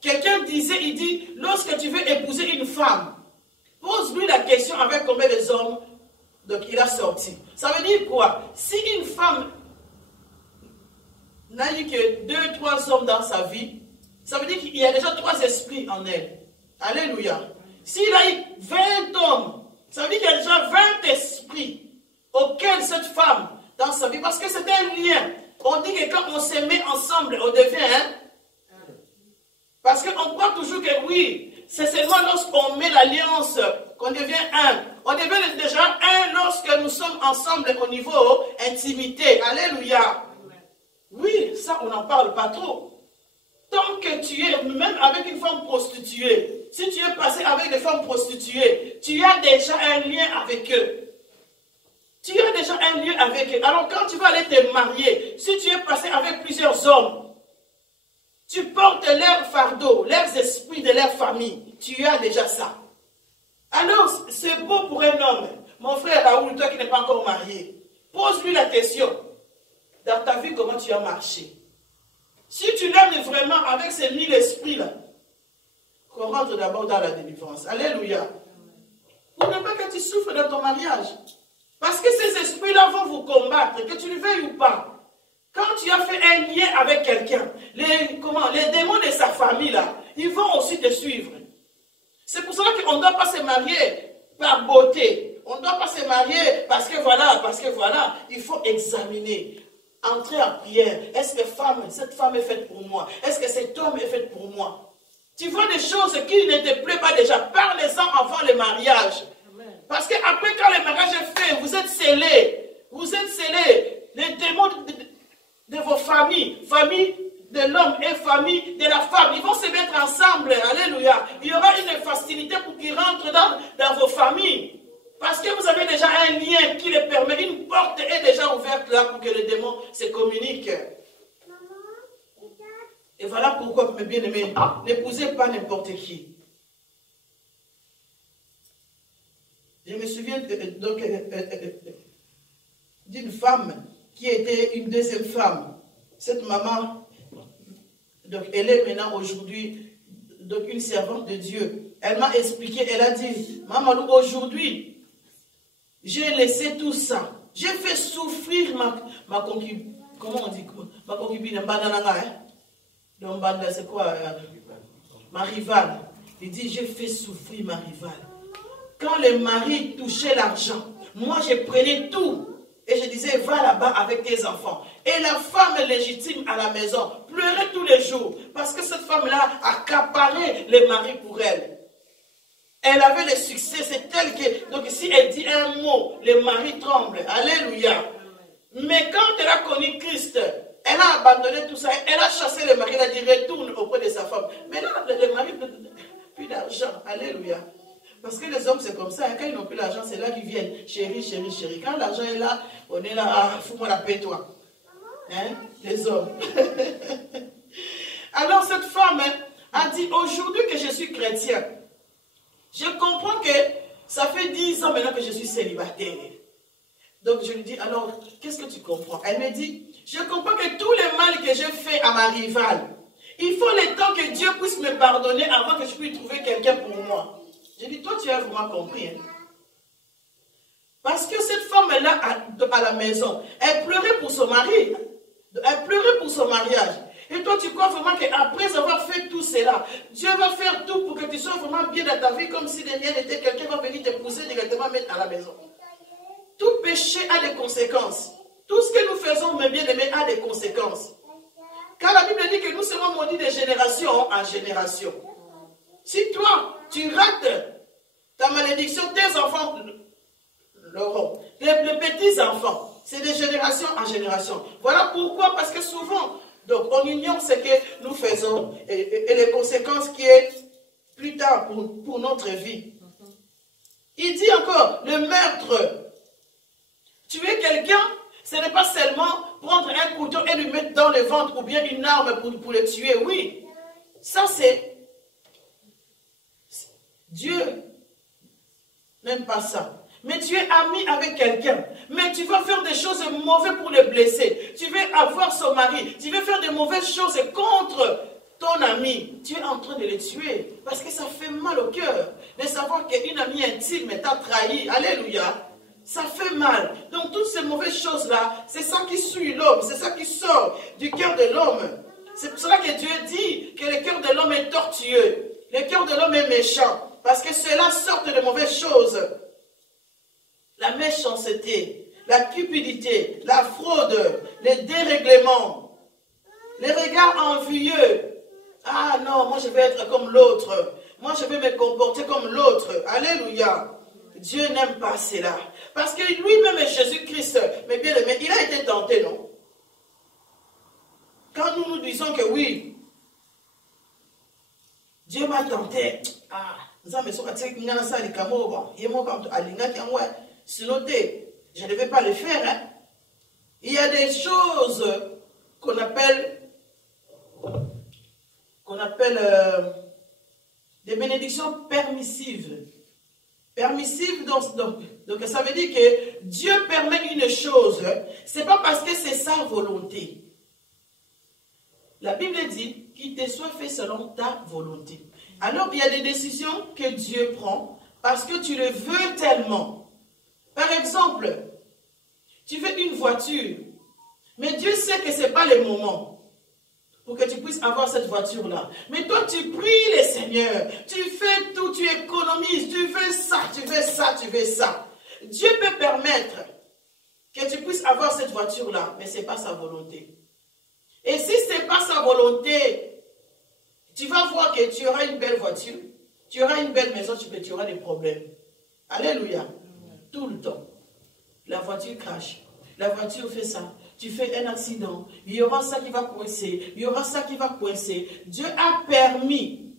Quelqu'un disait, il dit, lorsque tu veux épouser une femme, pose-lui la question avec combien de hommes donc il a sorti. Ça veut dire quoi? Si une femme n'a eu que 2, 3 hommes dans sa vie, ça veut dire qu'il y a déjà 3 esprits en elle. Alléluia. S'il a eu 20 hommes, ça veut dire qu'il y a déjà 20 esprits auxquels cette femme dans sa vie, parce que c'est un lien. On dit que quand on se met ensemble, on devient parce qu'on croit toujours que oui, c'est seulement lorsqu'on met l'alliance qu'on devient un. On devient déjà un lorsque nous sommes ensemble au niveau intimité. Alléluia. Oui, ça on n'en parle pas trop. Tant que tu es, même avec une femme prostituée, si tu es passé avec des femmes prostituées, tu as déjà un lien avec eux. Tu as déjà un lien avec eux. Alors quand tu vas aller te marier, si tu es passé avec plusieurs hommes, tu portes leur fardeau, leurs esprits de leur famille. Tu as déjà ça. Alors c'est beau pour un homme. Mon frère Raoul, toi qui n'es pas encore marié, pose-lui la question. Dans ta vie, comment tu as marché? Si tu l'aimes vraiment avec ces 1000 esprits-là, qu'on rentre d'abord dans la délivrance. Alléluia. Pour ne pas que tu souffres dans ton mariage. Parce que ces esprits-là vont vous combattre, que tu le veuilles ou pas. Quand tu as fait un lien avec quelqu'un, les démons de sa famille, là, ils vont aussi te suivre. C'est pour cela qu'on ne doit pas se marier par beauté. On ne doit pas se marier parce que voilà, il faut examiner. Entrer en prière. Est-ce que cette femme est faite pour moi? Est-ce que cet homme est fait pour moi? Tu vois des choses qui ne te plaisent pas déjà. Parlez-en avant le mariage. Parce qu'après, quand le mariage est fait, vous êtes scellés. Vous êtes scellés. Les démons de vos familles, famille de l'homme et famille de la femme, ils vont se mettre ensemble. Alléluia. Il y aura une facilité pour qu'ils rentrent dans vos familles. Parce que vous avez déjà un lien qui les permet. Une porte est déjà ouverte là pour que les démons se communiquent. Et voilà pourquoi, mes bien-aimés, n'épousez pas n'importe qui. Je me souviens d'une femme qui était une deuxième femme cette maman, donc elle est maintenant aujourd'hui donc une servante de Dieu. Elle m'a expliqué, elle a dit, maman, aujourd'hui, j'ai laissé tout ça. J'ai fait souffrir ma concubine. Comment on dit? Ma concubine, donc c'est quoi? Ma rivale. Il dit, j'ai fait souffrir ma rivale. Quand le mari touchait l'argent, moi je prenais tout. Et je disais, va là-bas avec tes enfants. Et la femme légitime à la maison pleurait tous les jours. Parce que cette femme-là accaparait les maris pour elle. Elle avait le succès, c'est elle que... Donc si elle dit un mot, les maris tremblent. Alléluia. Mais quand elle a connu Christ, elle a abandonné tout ça. Elle a chassé le mari, elle a dit, retourne auprès de sa femme. Mais là, le mari n'a plus d'argent. Alléluia. Parce que les hommes, c'est comme ça. Quand ils n'ont plus l'argent, c'est là qu'ils viennent. Chérie, chérie, chérie. Quand l'argent est là, on est là. Ah, fous-moi la paix, toi. Hein? Les hommes. Alors, cette femme a dit, aujourd'hui que je suis chrétien, je comprends que ça fait 10 ans maintenant que je suis célibataire. Donc, je lui dis, alors, qu'est-ce que tu comprends? Elle me dit, je comprends que tout le mal que j'ai fait à ma rivale, il faut le temps que Dieu puisse me pardonner avant que je puisse trouver quelqu'un pour moi. J'ai dit, toi, tu as vraiment compris. Hein? Parce que cette femme-là, à la maison, elle pleurait pour son mari. Elle pleurait pour son mariage. Et toi, tu crois vraiment qu'après avoir fait tout cela, Dieu va faire tout pour que tu sois vraiment bien dans ta vie, comme si de rien n'était, quelqu'un va venir te pousser directement mettre à la maison. Tout péché a des conséquences. Tout ce que nous faisons, mes bien-aimés, a des conséquences. Car la Bible dit que nous serons maudits de génération en génération. Si toi, tu rates ta malédiction, tes enfants l'auront. Les petits-enfants, c'est de génération en génération. Voilà pourquoi, parce que souvent, donc on ignore ce que nous faisons et les conséquences qui est plus tard pour notre vie. Il dit encore, le meurtre. Tuer quelqu'un, ce n'est pas seulement prendre un couteau et lui mettre dans le ventre ou bien une arme pour le tuer, oui. Ça c'est... Dieu n'aime pas ça. Mais tu es ami avec quelqu'un. Mais tu vas faire des choses mauvaises pour le blesser. Tu veux avoir son mari. Tu veux faire de mauvaises choses contre ton ami. Tu es en train de le tuer. Parce que ça fait mal au cœur de savoir qu'une amie intime t'a trahi. Alléluia. Ça fait mal. Donc toutes ces mauvaises choses-là, c'est ça qui suit l'homme. C'est ça qui sort du cœur de l'homme. C'est pour cela que Dieu dit que le cœur de l'homme est tortueux. Le cœur de l'homme est méchant. Parce que cela sort de mauvaises choses. La méchanceté, la cupidité, la fraude, les dérèglements, les regards envieux. Ah non, moi je vais être comme l'autre. Moi je vais me comporter comme l'autre. Alléluia. Dieu n'aime pas cela. Parce que lui-même est Jésus-Christ. Mais bien aimé, il a été tenté, non? Quand nous nous disons que oui, Dieu m'a tenté. Ah, sinon je ne vais pas le faire. Hein? Il y a des choses qu'on appelle des bénédictions permissives. Permissives, donc ça veut dire que Dieu permet une chose, ce n'est pas parce que c'est sa volonté. La Bible dit qu'il te soit fait selon ta volonté. Alors il y a des décisions que Dieu prend parce que tu le veux tellement. Par exemple, tu veux une voiture, mais Dieu sait que ce n'est pas le moment pour que tu puisses avoir cette voiture-là. Mais toi, tu pries le Seigneur, tu fais tout, tu économises, tu veux ça, tu veux ça, tu veux ça. Dieu peut permettre que tu puisses avoir cette voiture-là, mais ce n'est pas sa volonté. Et si ce n'est pas sa volonté, tu vas voir que tu auras une belle voiture, tu auras une belle maison, tu auras des problèmes. Alléluia. Tout le temps. La voiture crache. La voiture fait ça. Tu fais un accident. Il y aura ça qui va coincer. Il y aura ça qui va coincer. Dieu a permis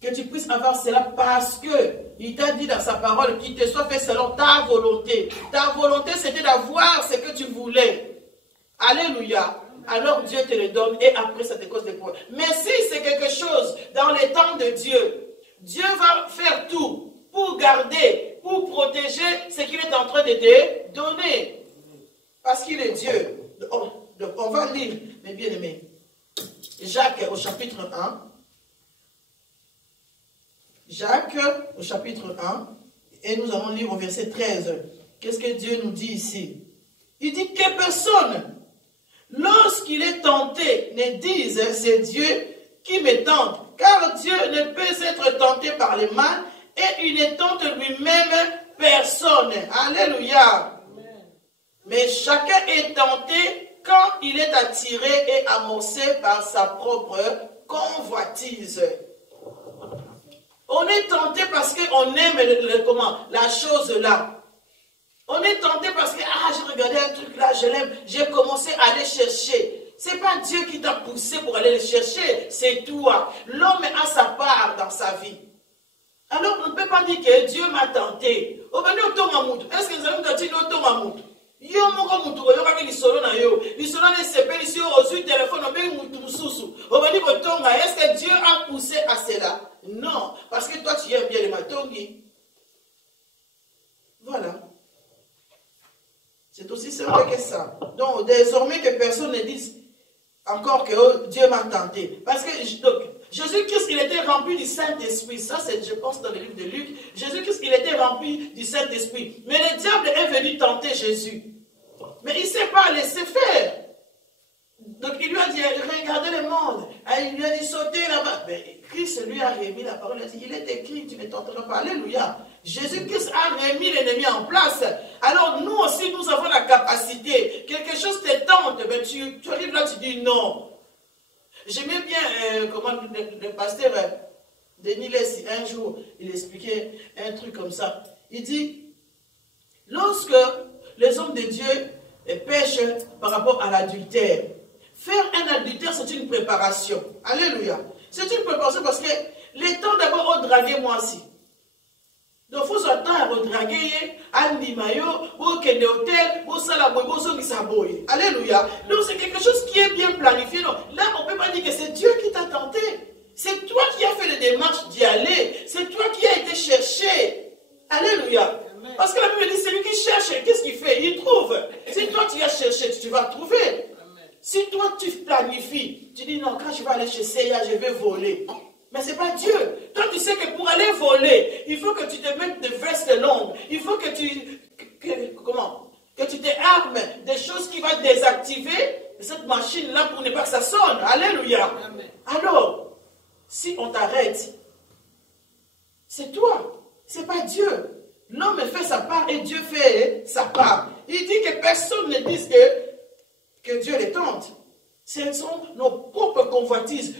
que tu puisses avoir cela parce que il t'a dit dans sa parole qu'il te soit fait selon ta volonté. Ta volonté, c'était d'avoir ce que tu voulais. Alléluia. Alors Dieu te le donne et après ça te cause des problèmes. Mais si c'est quelque chose dans les temps de Dieu, Dieu va faire tout pour garder, pour protéger ce qu'il est en train de te donner. Parce qu'il est Dieu. Donc Donc on va lire, mes bien-aimés, Jacques au chapitre 1. Jacques au chapitre 1. Et nous allons lire au verset 13. Qu'est-ce que Dieu nous dit ici? Il dit que personne, lorsqu'il est tenté, ne dise c'est Dieu qui me tente. Car Dieu ne peut être tenté par le mal et il ne tente lui-même personne. Alléluia. Amen. Mais chacun est tenté quand il est attiré et amorcé par sa propre convoitise. On est tenté parce qu'on aime la chose là. On est tenté parce que j'ai regardé un truc là, je l'aime, j'ai commencé à aller chercher. Ce n'est pas Dieu qui t'a poussé pour aller le chercher, c'est toi. L'homme a sa part dans sa vie. Alors on ne peut pas dire que Dieu m'a tenté. Est-ce que nous allons dire que yo moko mutu oyoka ke lisolo na yo lisolo ne sepeli si ozui téléphone obengi mutu mususu obandi kotonga. Est-ce que Dieu a poussé à cela? Non, parce que toi tu aimes bien les matongi. Voilà. C'est aussi simple que ça. Donc désormais que personne ne dise encore que oh, Dieu m'a tenté. Parce que Jésus-Christ, il était rempli du Saint-Esprit. Ça, c'est, je pense, dans le livre de Luc. Jésus-Christ, il était rempli du Saint-Esprit. Mais le diable est venu tenter Jésus. Mais il ne s'est pas laissé faire. Donc il lui a dit, regardez le monde. Il lui a dit, sautez là-bas. Mais Christ lui a remis la parole. Il a dit, il est écrit, tu ne tenteras pas. Alléluia. Jésus-Christ a remis l'ennemi en place. Alors nous aussi, nous avons la capacité. Quelque chose te tente, mais tu arrives là, tu dis non. J'aimais bien comment le pasteur Denis Lessi, un jour, il expliquait un truc comme ça. Il dit, lorsque les hommes de Dieu pêchent par rapport à l'adultère, faire un adultère, c'est une préparation. Alléluia. C'est une préparation parce que les temps d'abord ont dragué moi aussi. Donc il faut s'attendre à draguer, à Nimayo, au Kende Hotel, au Salaboy, au Songisaboy. Alléluia. Donc c'est quelque chose qui est bien planifié. Donc, là, on ne peut pas dire que c'est Dieu qui t'a tenté. C'est toi qui as fait les démarches d'y aller. C'est toi qui as été cherché. Alléluia. Amen. Parce que la Bible dit, c'est lui qui cherche. Qu'est-ce qu'il fait? Il trouve. Si toi tu as cherché, tu vas trouver. Amen. Si toi tu planifies, tu dis non, quand je vais aller chez Seiya, je vais voler. Mais ce n'est pas Dieu. Toi, tu sais que pour aller voler, il faut que tu te mettes des vestes longues. Il faut que tu... Que tu te armes des choses qui vont désactiver cette machine-là pour ne pas que ça sonne. Alléluia. Amen. Alors, si on t'arrête, c'est toi. Ce n'est pas Dieu. L'homme fait sa part et Dieu fait sa part. Il dit que personne ne dise que Dieu les tente. Ce sont nos propres convoitises.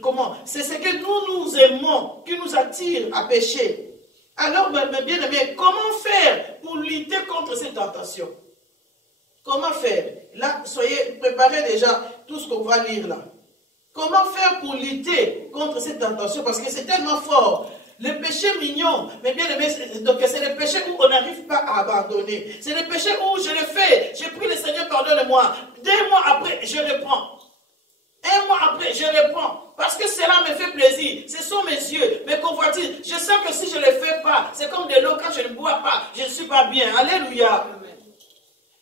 Comment? C'est ce que nous aimons qui nous attire à pécher. Alors, mes bien-aimés, comment faire pour lutter contre ces tentations? Comment faire? Là, soyez préparés déjà tout ce qu'on va lire là. Comment faire pour lutter contre ces tentations? Parce que c'est tellement fort. Le péché mignon, mais bien aimé, donc c'est le péché où on n'arrive pas à abandonner. C'est le péché où je le fais. J'ai pris le Seigneur, pardonne-moi. 2 mois après, je reprends. 1 mois après, je reprends. Parce que cela me fait plaisir. Ce sont mes yeux, mes convoitises. Je sais que si je ne le fais pas, c'est comme de l'eau quand je ne bois pas. Je ne suis pas bien. Alléluia. Amen.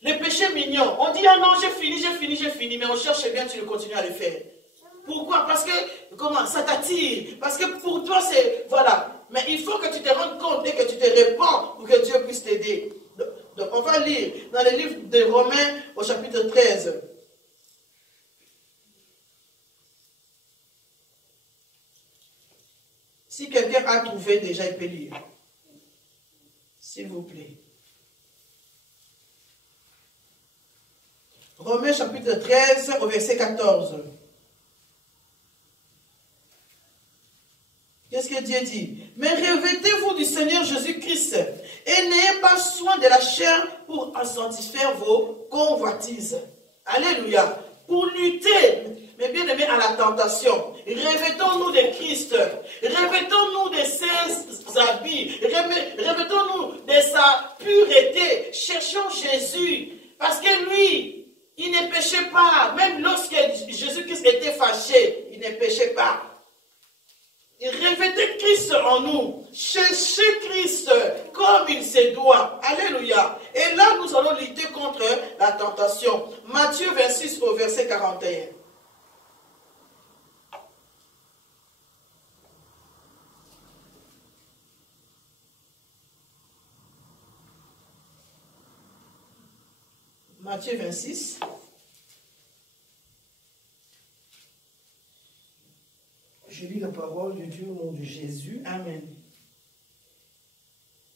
Le péché mignon. On dit, ah non, j'ai fini. Mais on cherche bien, tu continues à le faire. Pourquoi? Parce que, comment? Ça t'attire. Parce que pour toi, c'est... Voilà. Mais il faut que tu te rendes compte et que tu te répands pour que Dieu puisse t'aider. Donc, on va lire dans le livre de Romains au chapitre 13. Si quelqu'un a trouvé déjà, il peut lire. S'il vous plaît. Romains chapitre 13 au verset 14. Qu'est-ce que Dieu dit? Mais revêtez-vous du Seigneur Jésus-Christ et n'ayez pas soin de la chair pour satisfaire vos convoitises. Alléluia. Pour lutter, mais bien aimé, à la tentation. Revêtons-nous de Christ. Revêtons-nous de ses habits. Revêtons-nous de sa pureté. Cherchons Jésus. Parce que lui, il ne péchait pas. Même lorsque Jésus-Christ était fâché, il ne péchait pas. Revêtez Christ en nous. Cherchez Christ comme il se doit. Alléluia. Et là, nous allons lutter contre la tentation. Matthieu 26 au verset 41. Matthieu 26. Je lis la parole de Dieu au nom de Jésus. Amen.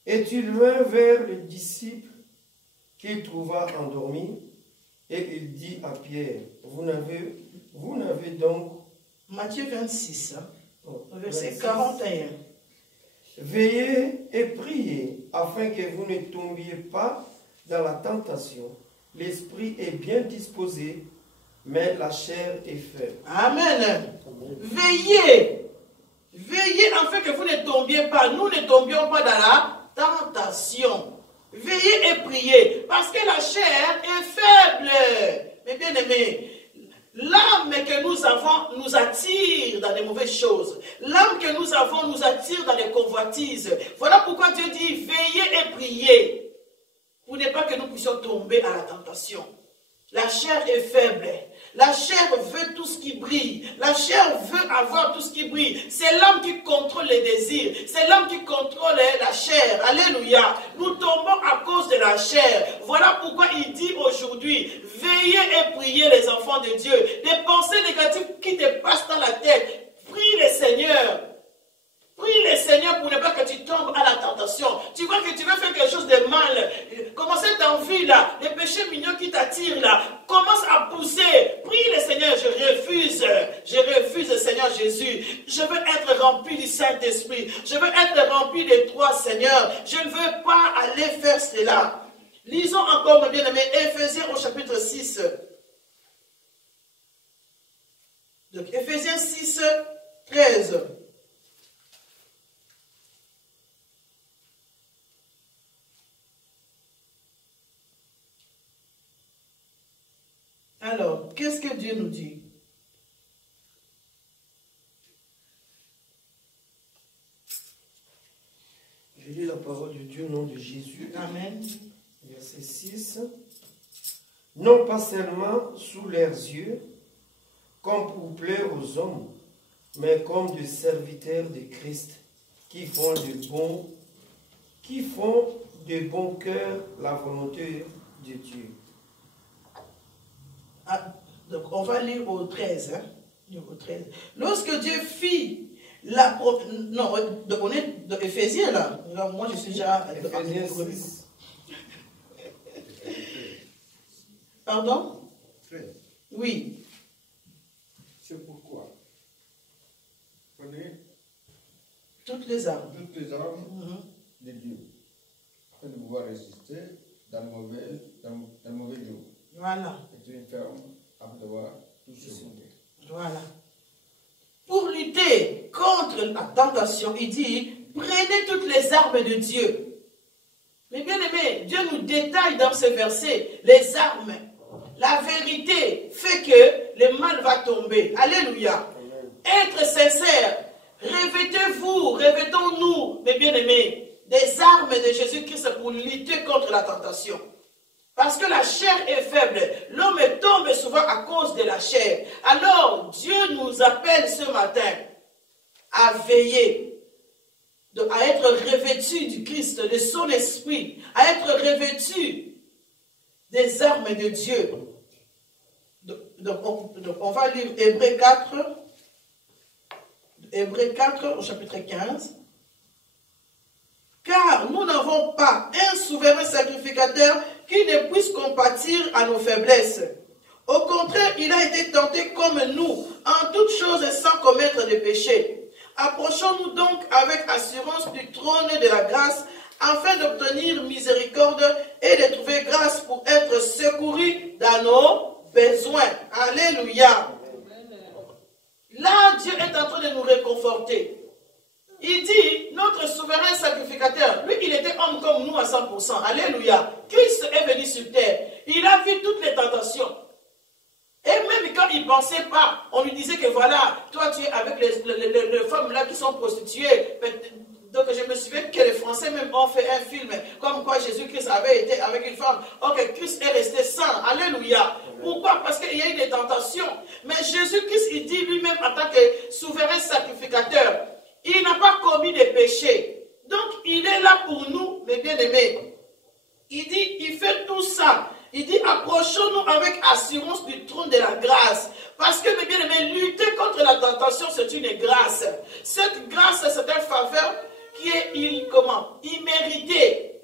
Et il vint vers les disciples qu'il trouva endormis, et il dit à Pierre, vous n'avez donc... Matthieu 26, verset 26. 41. Veillez et priez, afin que vous ne tombiez pas dans la tentation. L'esprit est bien disposé, mais la chair est faible. Amen. Veillez. Veillez afin que vous ne tombiez pas. Nous ne tombions pas dans la tentation. Veillez et priez. Parce que la chair est faible. Mais bien aimé, l'âme que nous avons nous attire dans les mauvaises choses. L'âme que nous avons nous attire dans les convoitises. Voilà pourquoi Dieu dit veillez et priez. Pour ne pas que nous puissions tomber à la tentation. La chair est faible. La chair veut tout ce qui brille. La chair veut avoir tout ce qui brille. C'est l'homme qui contrôle les désirs. C'est l'homme qui contrôle la chair. Alléluia. Nous tombons à cause de la chair. Voilà pourquoi il dit aujourd'hui, veillez et priez les enfants de Dieu. Des pensées négatives qui te passent dans la tête. Prie le Seigneur. Prie le Seigneur pour ne pas que tu tombes à la tentation. Tu vois que tu veux faire quelque chose de mal. Comment cette envie là, les péchés mignons qui t'attirent là, commence à pousser. Prie le Seigneur, je refuse Seigneur Jésus. Je veux être rempli du Saint-Esprit. Je veux être rempli de toi Seigneur. Je ne veux pas aller faire cela. Lisons encore mes bien-aimés, Éphésiens au chapitre 6. Donc Éphésiens 6, 13. Alors, qu'est-ce que Dieu nous dit? Je lis la parole de Dieu au nom de Jésus. Amen. Verset 6. Non pas seulement sous leurs yeux, comme pour plaire aux hommes, mais comme des serviteurs de Christ, qui font de bon cœur la volonté de Dieu. Ah, donc on va lire au 13. Hein? Au 13. Lorsque Dieu fit la... Non, donc on est dans Éphésiens là. Alors, moi je suis déjà... Éphésiens 6. Pardon? 13. Oui. C'est pourquoi prenez Toutes les armes. toutes les armes de Dieu afin de pouvoir résister dans le mauvais jour. Voilà. Et une ferme afin d'avoir tout surmonté. Voilà. Pour lutter contre la tentation, il dit, prenez toutes les armes de Dieu. Mais bien aimé, Dieu nous détaille dans ce verset les armes. La vérité fait que le mal va tomber. Alléluia. Être sincère. Revêtez-vous, revêtons-nous, mes bien-aimés, des armes de Jésus-Christ pour lutter contre la tentation. Parce que la chair est faible. L'homme tombe souvent à cause de la chair. Alors, Dieu nous appelle ce matin à veiller, à être revêtu du Christ, de son esprit, à être revêtu des armes de Dieu. Donc on va lire Hébreux 4, Hébreux 4 au chapitre 15. Car nous n'avons pas un souverain sacrificateur qui ne puisse compatir à nos faiblesses. Au contraire, il a été tenté comme nous, en toutes choses sans commettre de péché. Approchons-nous donc avec assurance du trône de la grâce, afin d'obtenir miséricorde et de trouver grâce pour être secourus dans nos besoins. Alléluia. Là, Dieu est en train de nous réconforter. Il dit, notre souverain sacrificateur, lui, il était homme comme nous à 100%. Alléluia. Christ est venu sur terre. Il a vu toutes les tentations. Et même quand il ne pensait pas, on lui disait que voilà, toi tu es avec les femmes là qui sont prostituées. Donc je me souviens que les Français même ont fait un film comme quoi Jésus-Christ avait été avec une femme. Ok, Christ est resté saint. Alléluia. Pourquoi? Parce qu'il y a eu des tentations. Mais Jésus-Christ, il dit lui-même en tant que souverain sacrificateur, il n'a pas commis de péché. Donc il est là pour nous, mes bien-aimés. Il dit, il fait tout ça. Il dit, approchons-nous avec assurance du trône de la grâce. Parce que, mes bien-aimés, lutter contre la tentation, c'est une grâce. Cette grâce, c'est une faveur qui est imméritée.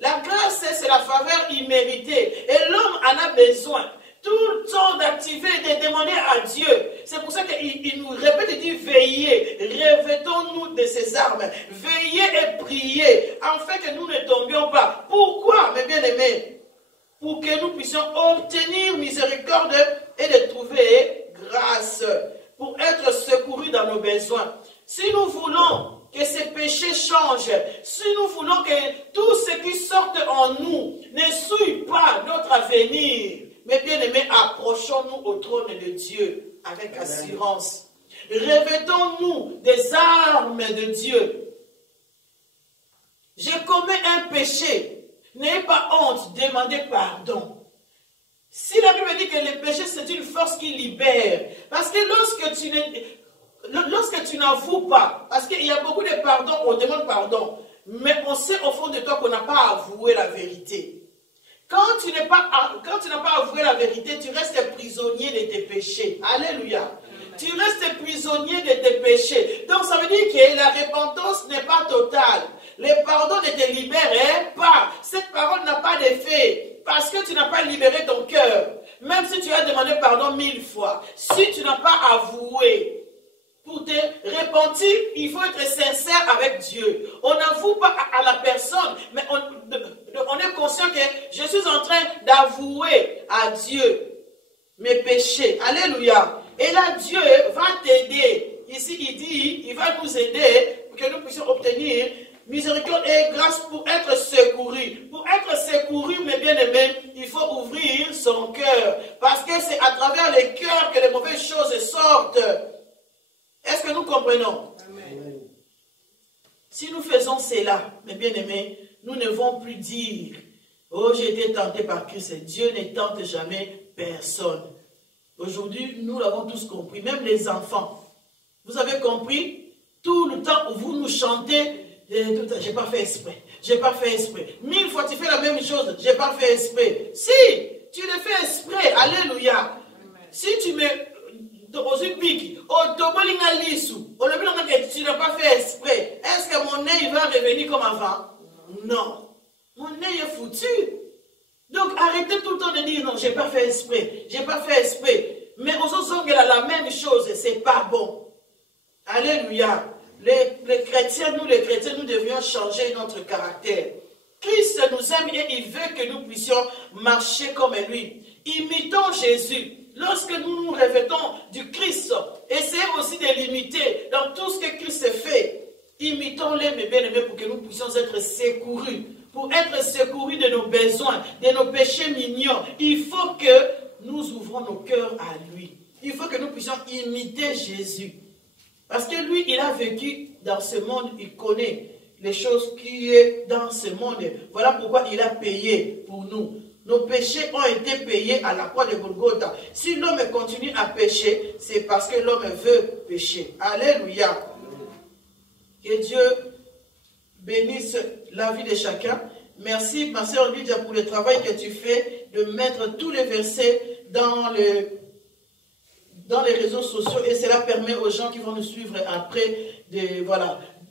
La grâce, c'est la faveur imméritée. Et l'homme en a besoin tout le temps d'activer, de demander à Dieu. C'est pour ça qu'il nous répète, il dit, veillez, revêtons-nous de ces armes. Veillez et priez, afin que nous ne tombions pas. Pourquoi, mes bien-aimés? Pour que nous puissions obtenir miséricorde et de trouver grâce, pour être secourus dans nos besoins. Si nous voulons que ces péchés changent, si nous voulons que tout ce qui sort en nous ne souille pas notre avenir, mes bien-aimés, approchons-nous au trône de Dieu avec assurance. Revêtons-nous des armes de Dieu. Je commets un péché. N'ayez pas honte, demandez pardon. Si la Bible dit que le péché, c'est une force qui libère. Parce que lorsque tu n'avoues pas, parce qu'il y a beaucoup de pardon, on demande pardon, mais on sait au fond de toi qu'on n'a pas avoué la vérité. Quand tu n'as pas avoué la vérité, tu restes prisonnier de tes péchés. Alléluia. Tu restes prisonnier de tes péchés. Donc ça veut dire que la repentance n'est pas totale. Le pardon ne te libère pas. Cette parole n'a pas d'effet. Parce que tu n'as pas libéré ton cœur. Même si tu as demandé pardon 1000 fois. Si tu n'as pas avoué. Pour te repentir, il faut être sincère avec Dieu. On n'avoue pas à la personne. Mais on est conscient que je suis en train d'avouer à Dieu mes péchés. Alléluia. Et là, Dieu va t'aider. Ici, il dit, il va nous aider pour que nous puissions obtenir miséricorde et grâce pour être secourus. Pour être secourus, mes bien-aimés, il faut ouvrir son cœur. Parce que c'est à travers le cœur que les mauvaises choses sortent. Est-ce que nous comprenons? Amen. Si nous faisons cela, mes bien-aimés, nous ne devons plus dire, oh, j'ai été tenté par Christ. Dieu ne tente jamais personne. Aujourd'hui, nous l'avons tous compris, même les enfants. Vous avez compris? Tout le temps où vous nous chantez, j'ai pas fait exprès, j'ai pas fait exprès. 1000 fois tu fais la même chose, j'ai pas fait exprès. Si, tu le fais exprès, alléluia. Amen. Si tu mets dans une pique, tu n'as pas fait exprès, est-ce que mon nez va revenir comme avant? Non. Mon nez est foutu. Donc arrêtez tout le temps de dire non, j'ai pas fait exprès, j'ai pas fait exprès. Mais aux autres, la même chose, c'est pas bon. Alléluia. Les chrétiens, nous devions changer notre caractère. Christ nous aime et il veut que nous puissions marcher comme lui. Imitons Jésus. Lorsque nous nous revêtons du Christ, essayez aussi de l'imiter dans tout ce que Christ fait. Imitons-les, mes bien-aimés, pour que nous puissions être secourus. Pour être secourus de nos besoins, de nos péchés mignons, il faut que nous ouvrons nos cœurs à lui. Il faut que nous puissions imiter Jésus. Parce que lui, il a vécu dans ce monde, il connaît les choses qui sont dans ce monde. Voilà pourquoi il a payé pour nous. Nos péchés ont été payés à la croix de Golgotha. Si l'homme continue à pécher, c'est parce que l'homme veut pécher. Alléluia. Que Dieu bénisse la vie de chacun. Merci, ma sœur Lydia, pour le travail que tu fais de mettre tous les versets dans les réseaux sociaux. Et cela permet aux gens qui vont nous suivre après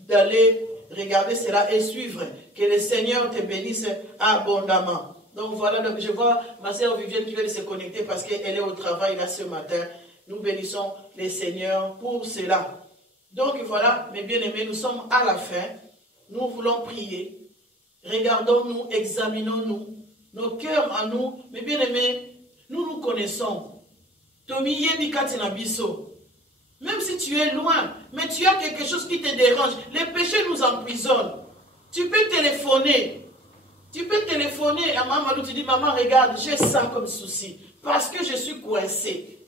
d'aller regarder cela et suivre. Que le Seigneur te bénisse abondamment. Donc voilà, donc je vois ma sœur Vivienne qui vient de se connecter parce qu'elle est au travail là ce matin. Nous bénissons le Seigneur pour cela. Donc voilà, mes bien-aimés, nous sommes à la fin. Nous voulons prier. Regardons-nous, examinons-nous. Nos cœurs en nous, mes bien-aimés, nous nous connaissons. Même si tu es loin, mais tu as quelque chose qui te dérange. Les péchés nous emprisonnent. Tu peux téléphoner. Tu peux téléphoner téléphoné à maman, tu dis, maman, regarde, j'ai ça comme souci, parce que je suis coincé.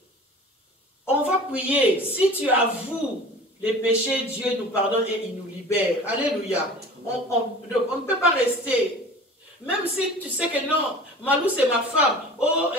On va prier. Si tu avoues les péchés, Dieu nous pardonne et il nous libère. Alléluia. On ne peut pas rester. Même si tu sais que non, Malou c'est ma femme, oh,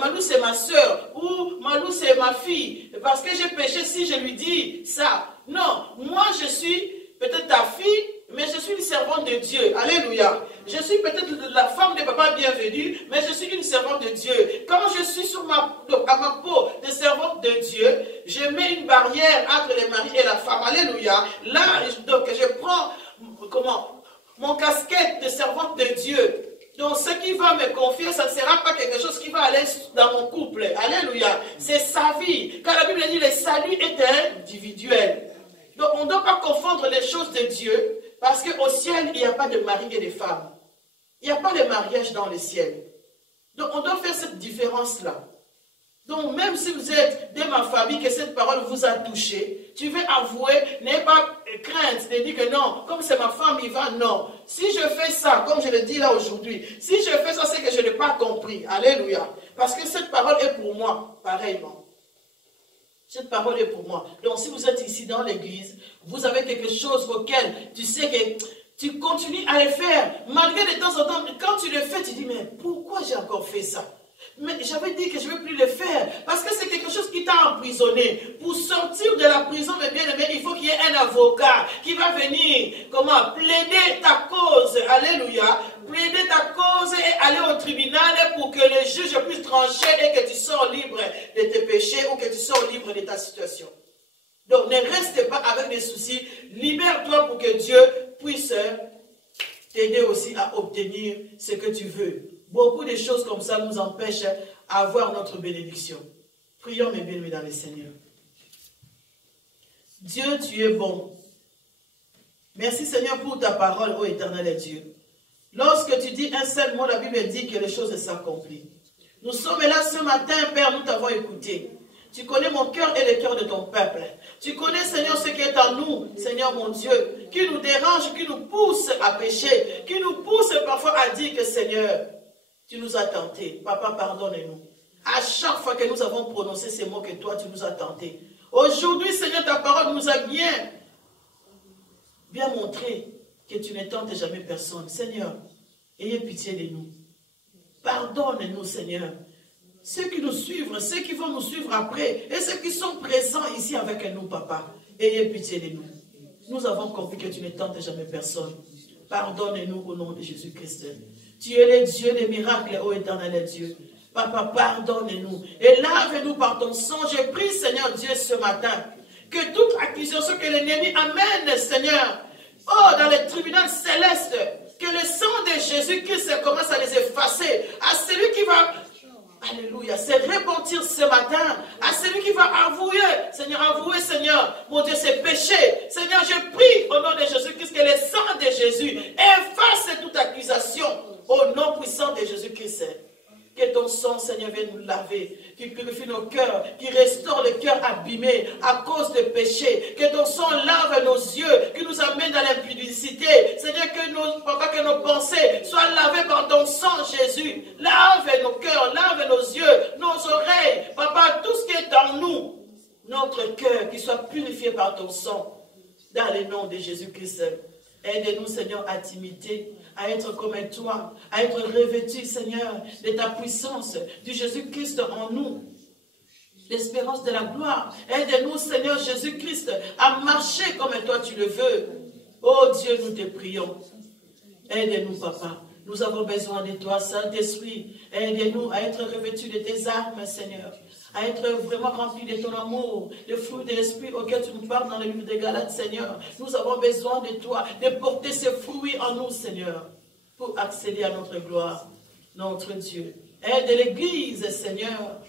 Malou c'est ma soeur, ou Malou c'est ma fille, parce que j'ai péché si je lui dis ça. Non, moi je suis peut-être ta fille, mais je suis une servante de Dieu. Alléluia. Je suis peut-être la femme de papa bienvenue, mais je suis une servante de Dieu. Quand je suis à ma peau de servante de Dieu, je mets une barrière entre les maris et la femme. Alléluia. Là, donc je prends, mon casquette de servante de Dieu. Donc ce qui va me confier, ça ne sera pas quelque chose qui va aller dans mon couple. Alléluia. C'est sa vie. Car la Bible dit le salut est individuel. Donc on ne doit pas confondre les choses de Dieu, parce qu'au ciel, il n'y a pas de mari et de femme. Il n'y a pas de mariage dans le ciel. Donc on doit faire cette différence-là. Donc même si vous êtes de ma famille, que cette parole vous a touché, tu veux avouer, n'ayez pas crainte de dire que non, comme c'est ma femme, il va, non. Si je fais ça, comme je le dis là aujourd'hui, si je fais ça, c'est que je n'ai pas compris. Alléluia. Parce que cette parole est pour moi, pareillement. Cette parole est pour moi. Donc si vous êtes ici dans l'église, vous avez quelque chose auquel tu sais que tu continues à le faire. Malgré de temps en temps, quand tu le fais, tu dis, mais pourquoi j'ai encore fait ça? Mais j'avais dit que je ne vais plus le faire. Parce que c'est quelque chose qui t'a emprisonné. Pour sortir de la prison, mes bien-aimés, il faut qu'il y ait un avocat qui va venir, plaider ta cause. Alléluia. Plaider ta cause et aller au tribunal pour que le juge puisse trancher et que tu sors libre de tes péchés ou que tu sors libre de ta situation. Donc ne reste pas avec des soucis. Libère-toi pour que Dieu puisse t'aider aussi à obtenir ce que tu veux. Beaucoup de choses comme ça nous empêchent d'avoir notre bénédiction. Prions mes bien-aimés dans le Seigneur. Dieu, tu es bon. Merci Seigneur pour ta parole, ô éternel Dieu. Lorsque tu dis un seul mot, la Bible dit que les choses s'accomplissent. Nous sommes là ce matin, Père, nous t'avons écouté. Tu connais mon cœur et le cœur de ton peuple. Tu connais, Seigneur, ce qui est en nous, Seigneur mon Dieu, qui nous dérange, qui nous pousse à pécher, qui nous pousse parfois à dire que, Seigneur, tu nous as tentés. Papa, pardonne-nous. À chaque fois que nous avons prononcé ces mots que toi, tu nous as tentés. Aujourd'hui, Seigneur, ta parole nous a bien montré que tu ne tentes jamais personne. Seigneur, ayez pitié de nous. Pardonne-nous, Seigneur. Ceux qui nous suivent, ceux qui vont nous suivre après, et ceux qui sont présents ici avec nous, Papa, ayez pitié de nous. Nous avons compris que tu ne tentes jamais personne. Pardonne-nous au nom de Jésus-Christ. Tu es le Dieu des miracles, ô éternel Dieu. Papa, pardonne-nous et lave-nous par ton sang. Je prie, Seigneur Dieu, ce matin, que toute accusation que l'ennemi amène, Seigneur, dans le tribunal céleste, que le sang de Jésus-Christ commence à les effacer. À celui qui va, alléluia, se repentir ce matin, à celui qui va avouer, Seigneur, mon Dieu, ses péchés. Seigneur, je prie au nom de Jésus-Christ que le sang de Jésus efface toute accusation au nom puissant de Jésus-Christ. Que ton sang, Seigneur, vienne nous laver, qui purifie nos cœurs, qui restaure le cœur abîmé à cause de péché. Que ton sang lave nos yeux, qui nous amène dans l'impudicité. Seigneur, que nos pensées soient lavées par ton sang, Jésus. Lave nos cœurs, lave nos yeux, nos oreilles. Papa, tout ce qui est en nous, notre cœur, qui soit purifié par ton sang. Dans le nom de Jésus-Christ. Aide-nous, Seigneur, à t'imiter, à être comme toi, à être revêtu, Seigneur, de ta puissance, du Jésus-Christ en nous. L'espérance de la gloire. Aide-nous, Seigneur Jésus-Christ, à marcher comme toi tu le veux. Oh Dieu, nous te prions. Aide-nous, Papa. Nous avons besoin de toi, Saint-Esprit. Aide-nous à être revêtus de tes armes, Seigneur. À être vraiment remplis de ton amour, le fruit de l'esprit auquel tu nous parles dans le livre des Galates, Seigneur. Nous avons besoin de toi, de porter ces fruits en nous, Seigneur, pour accéder à notre gloire, notre Dieu. Aide l'Église, Seigneur.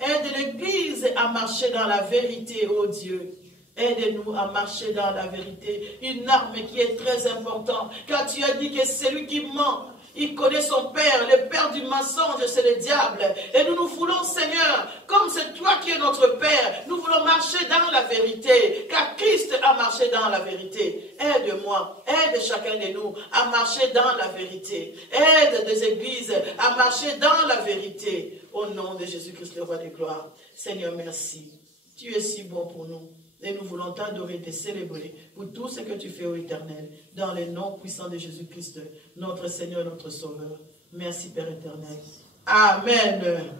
Aide l'Église à marcher dans la vérité, ô Dieu. Aide-nous à marcher dans la vérité. Une arme qui est très importante. Car tu as dit que celui qui ment, Il connaît son père. Le père du mensonge, c'est le diable. Et nous voulons, Seigneur, comme c'est toi qui es notre Père, nous voulons marcher dans la vérité, car Christ a marché dans la vérité. Aide-moi, aide chacun de nous à marcher dans la vérité. Aide des églises à marcher dans la vérité. Au nom de Jésus-Christ, le roi de gloire. Seigneur, merci. Tu es si bon pour nous. Et nous voulons t'adorer, te célébrer pour tout ce que tu fais au éternel. Dans le nom puissant de Jésus-Christ, notre Seigneur, notre Sauveur. Merci, Père éternel. Amen.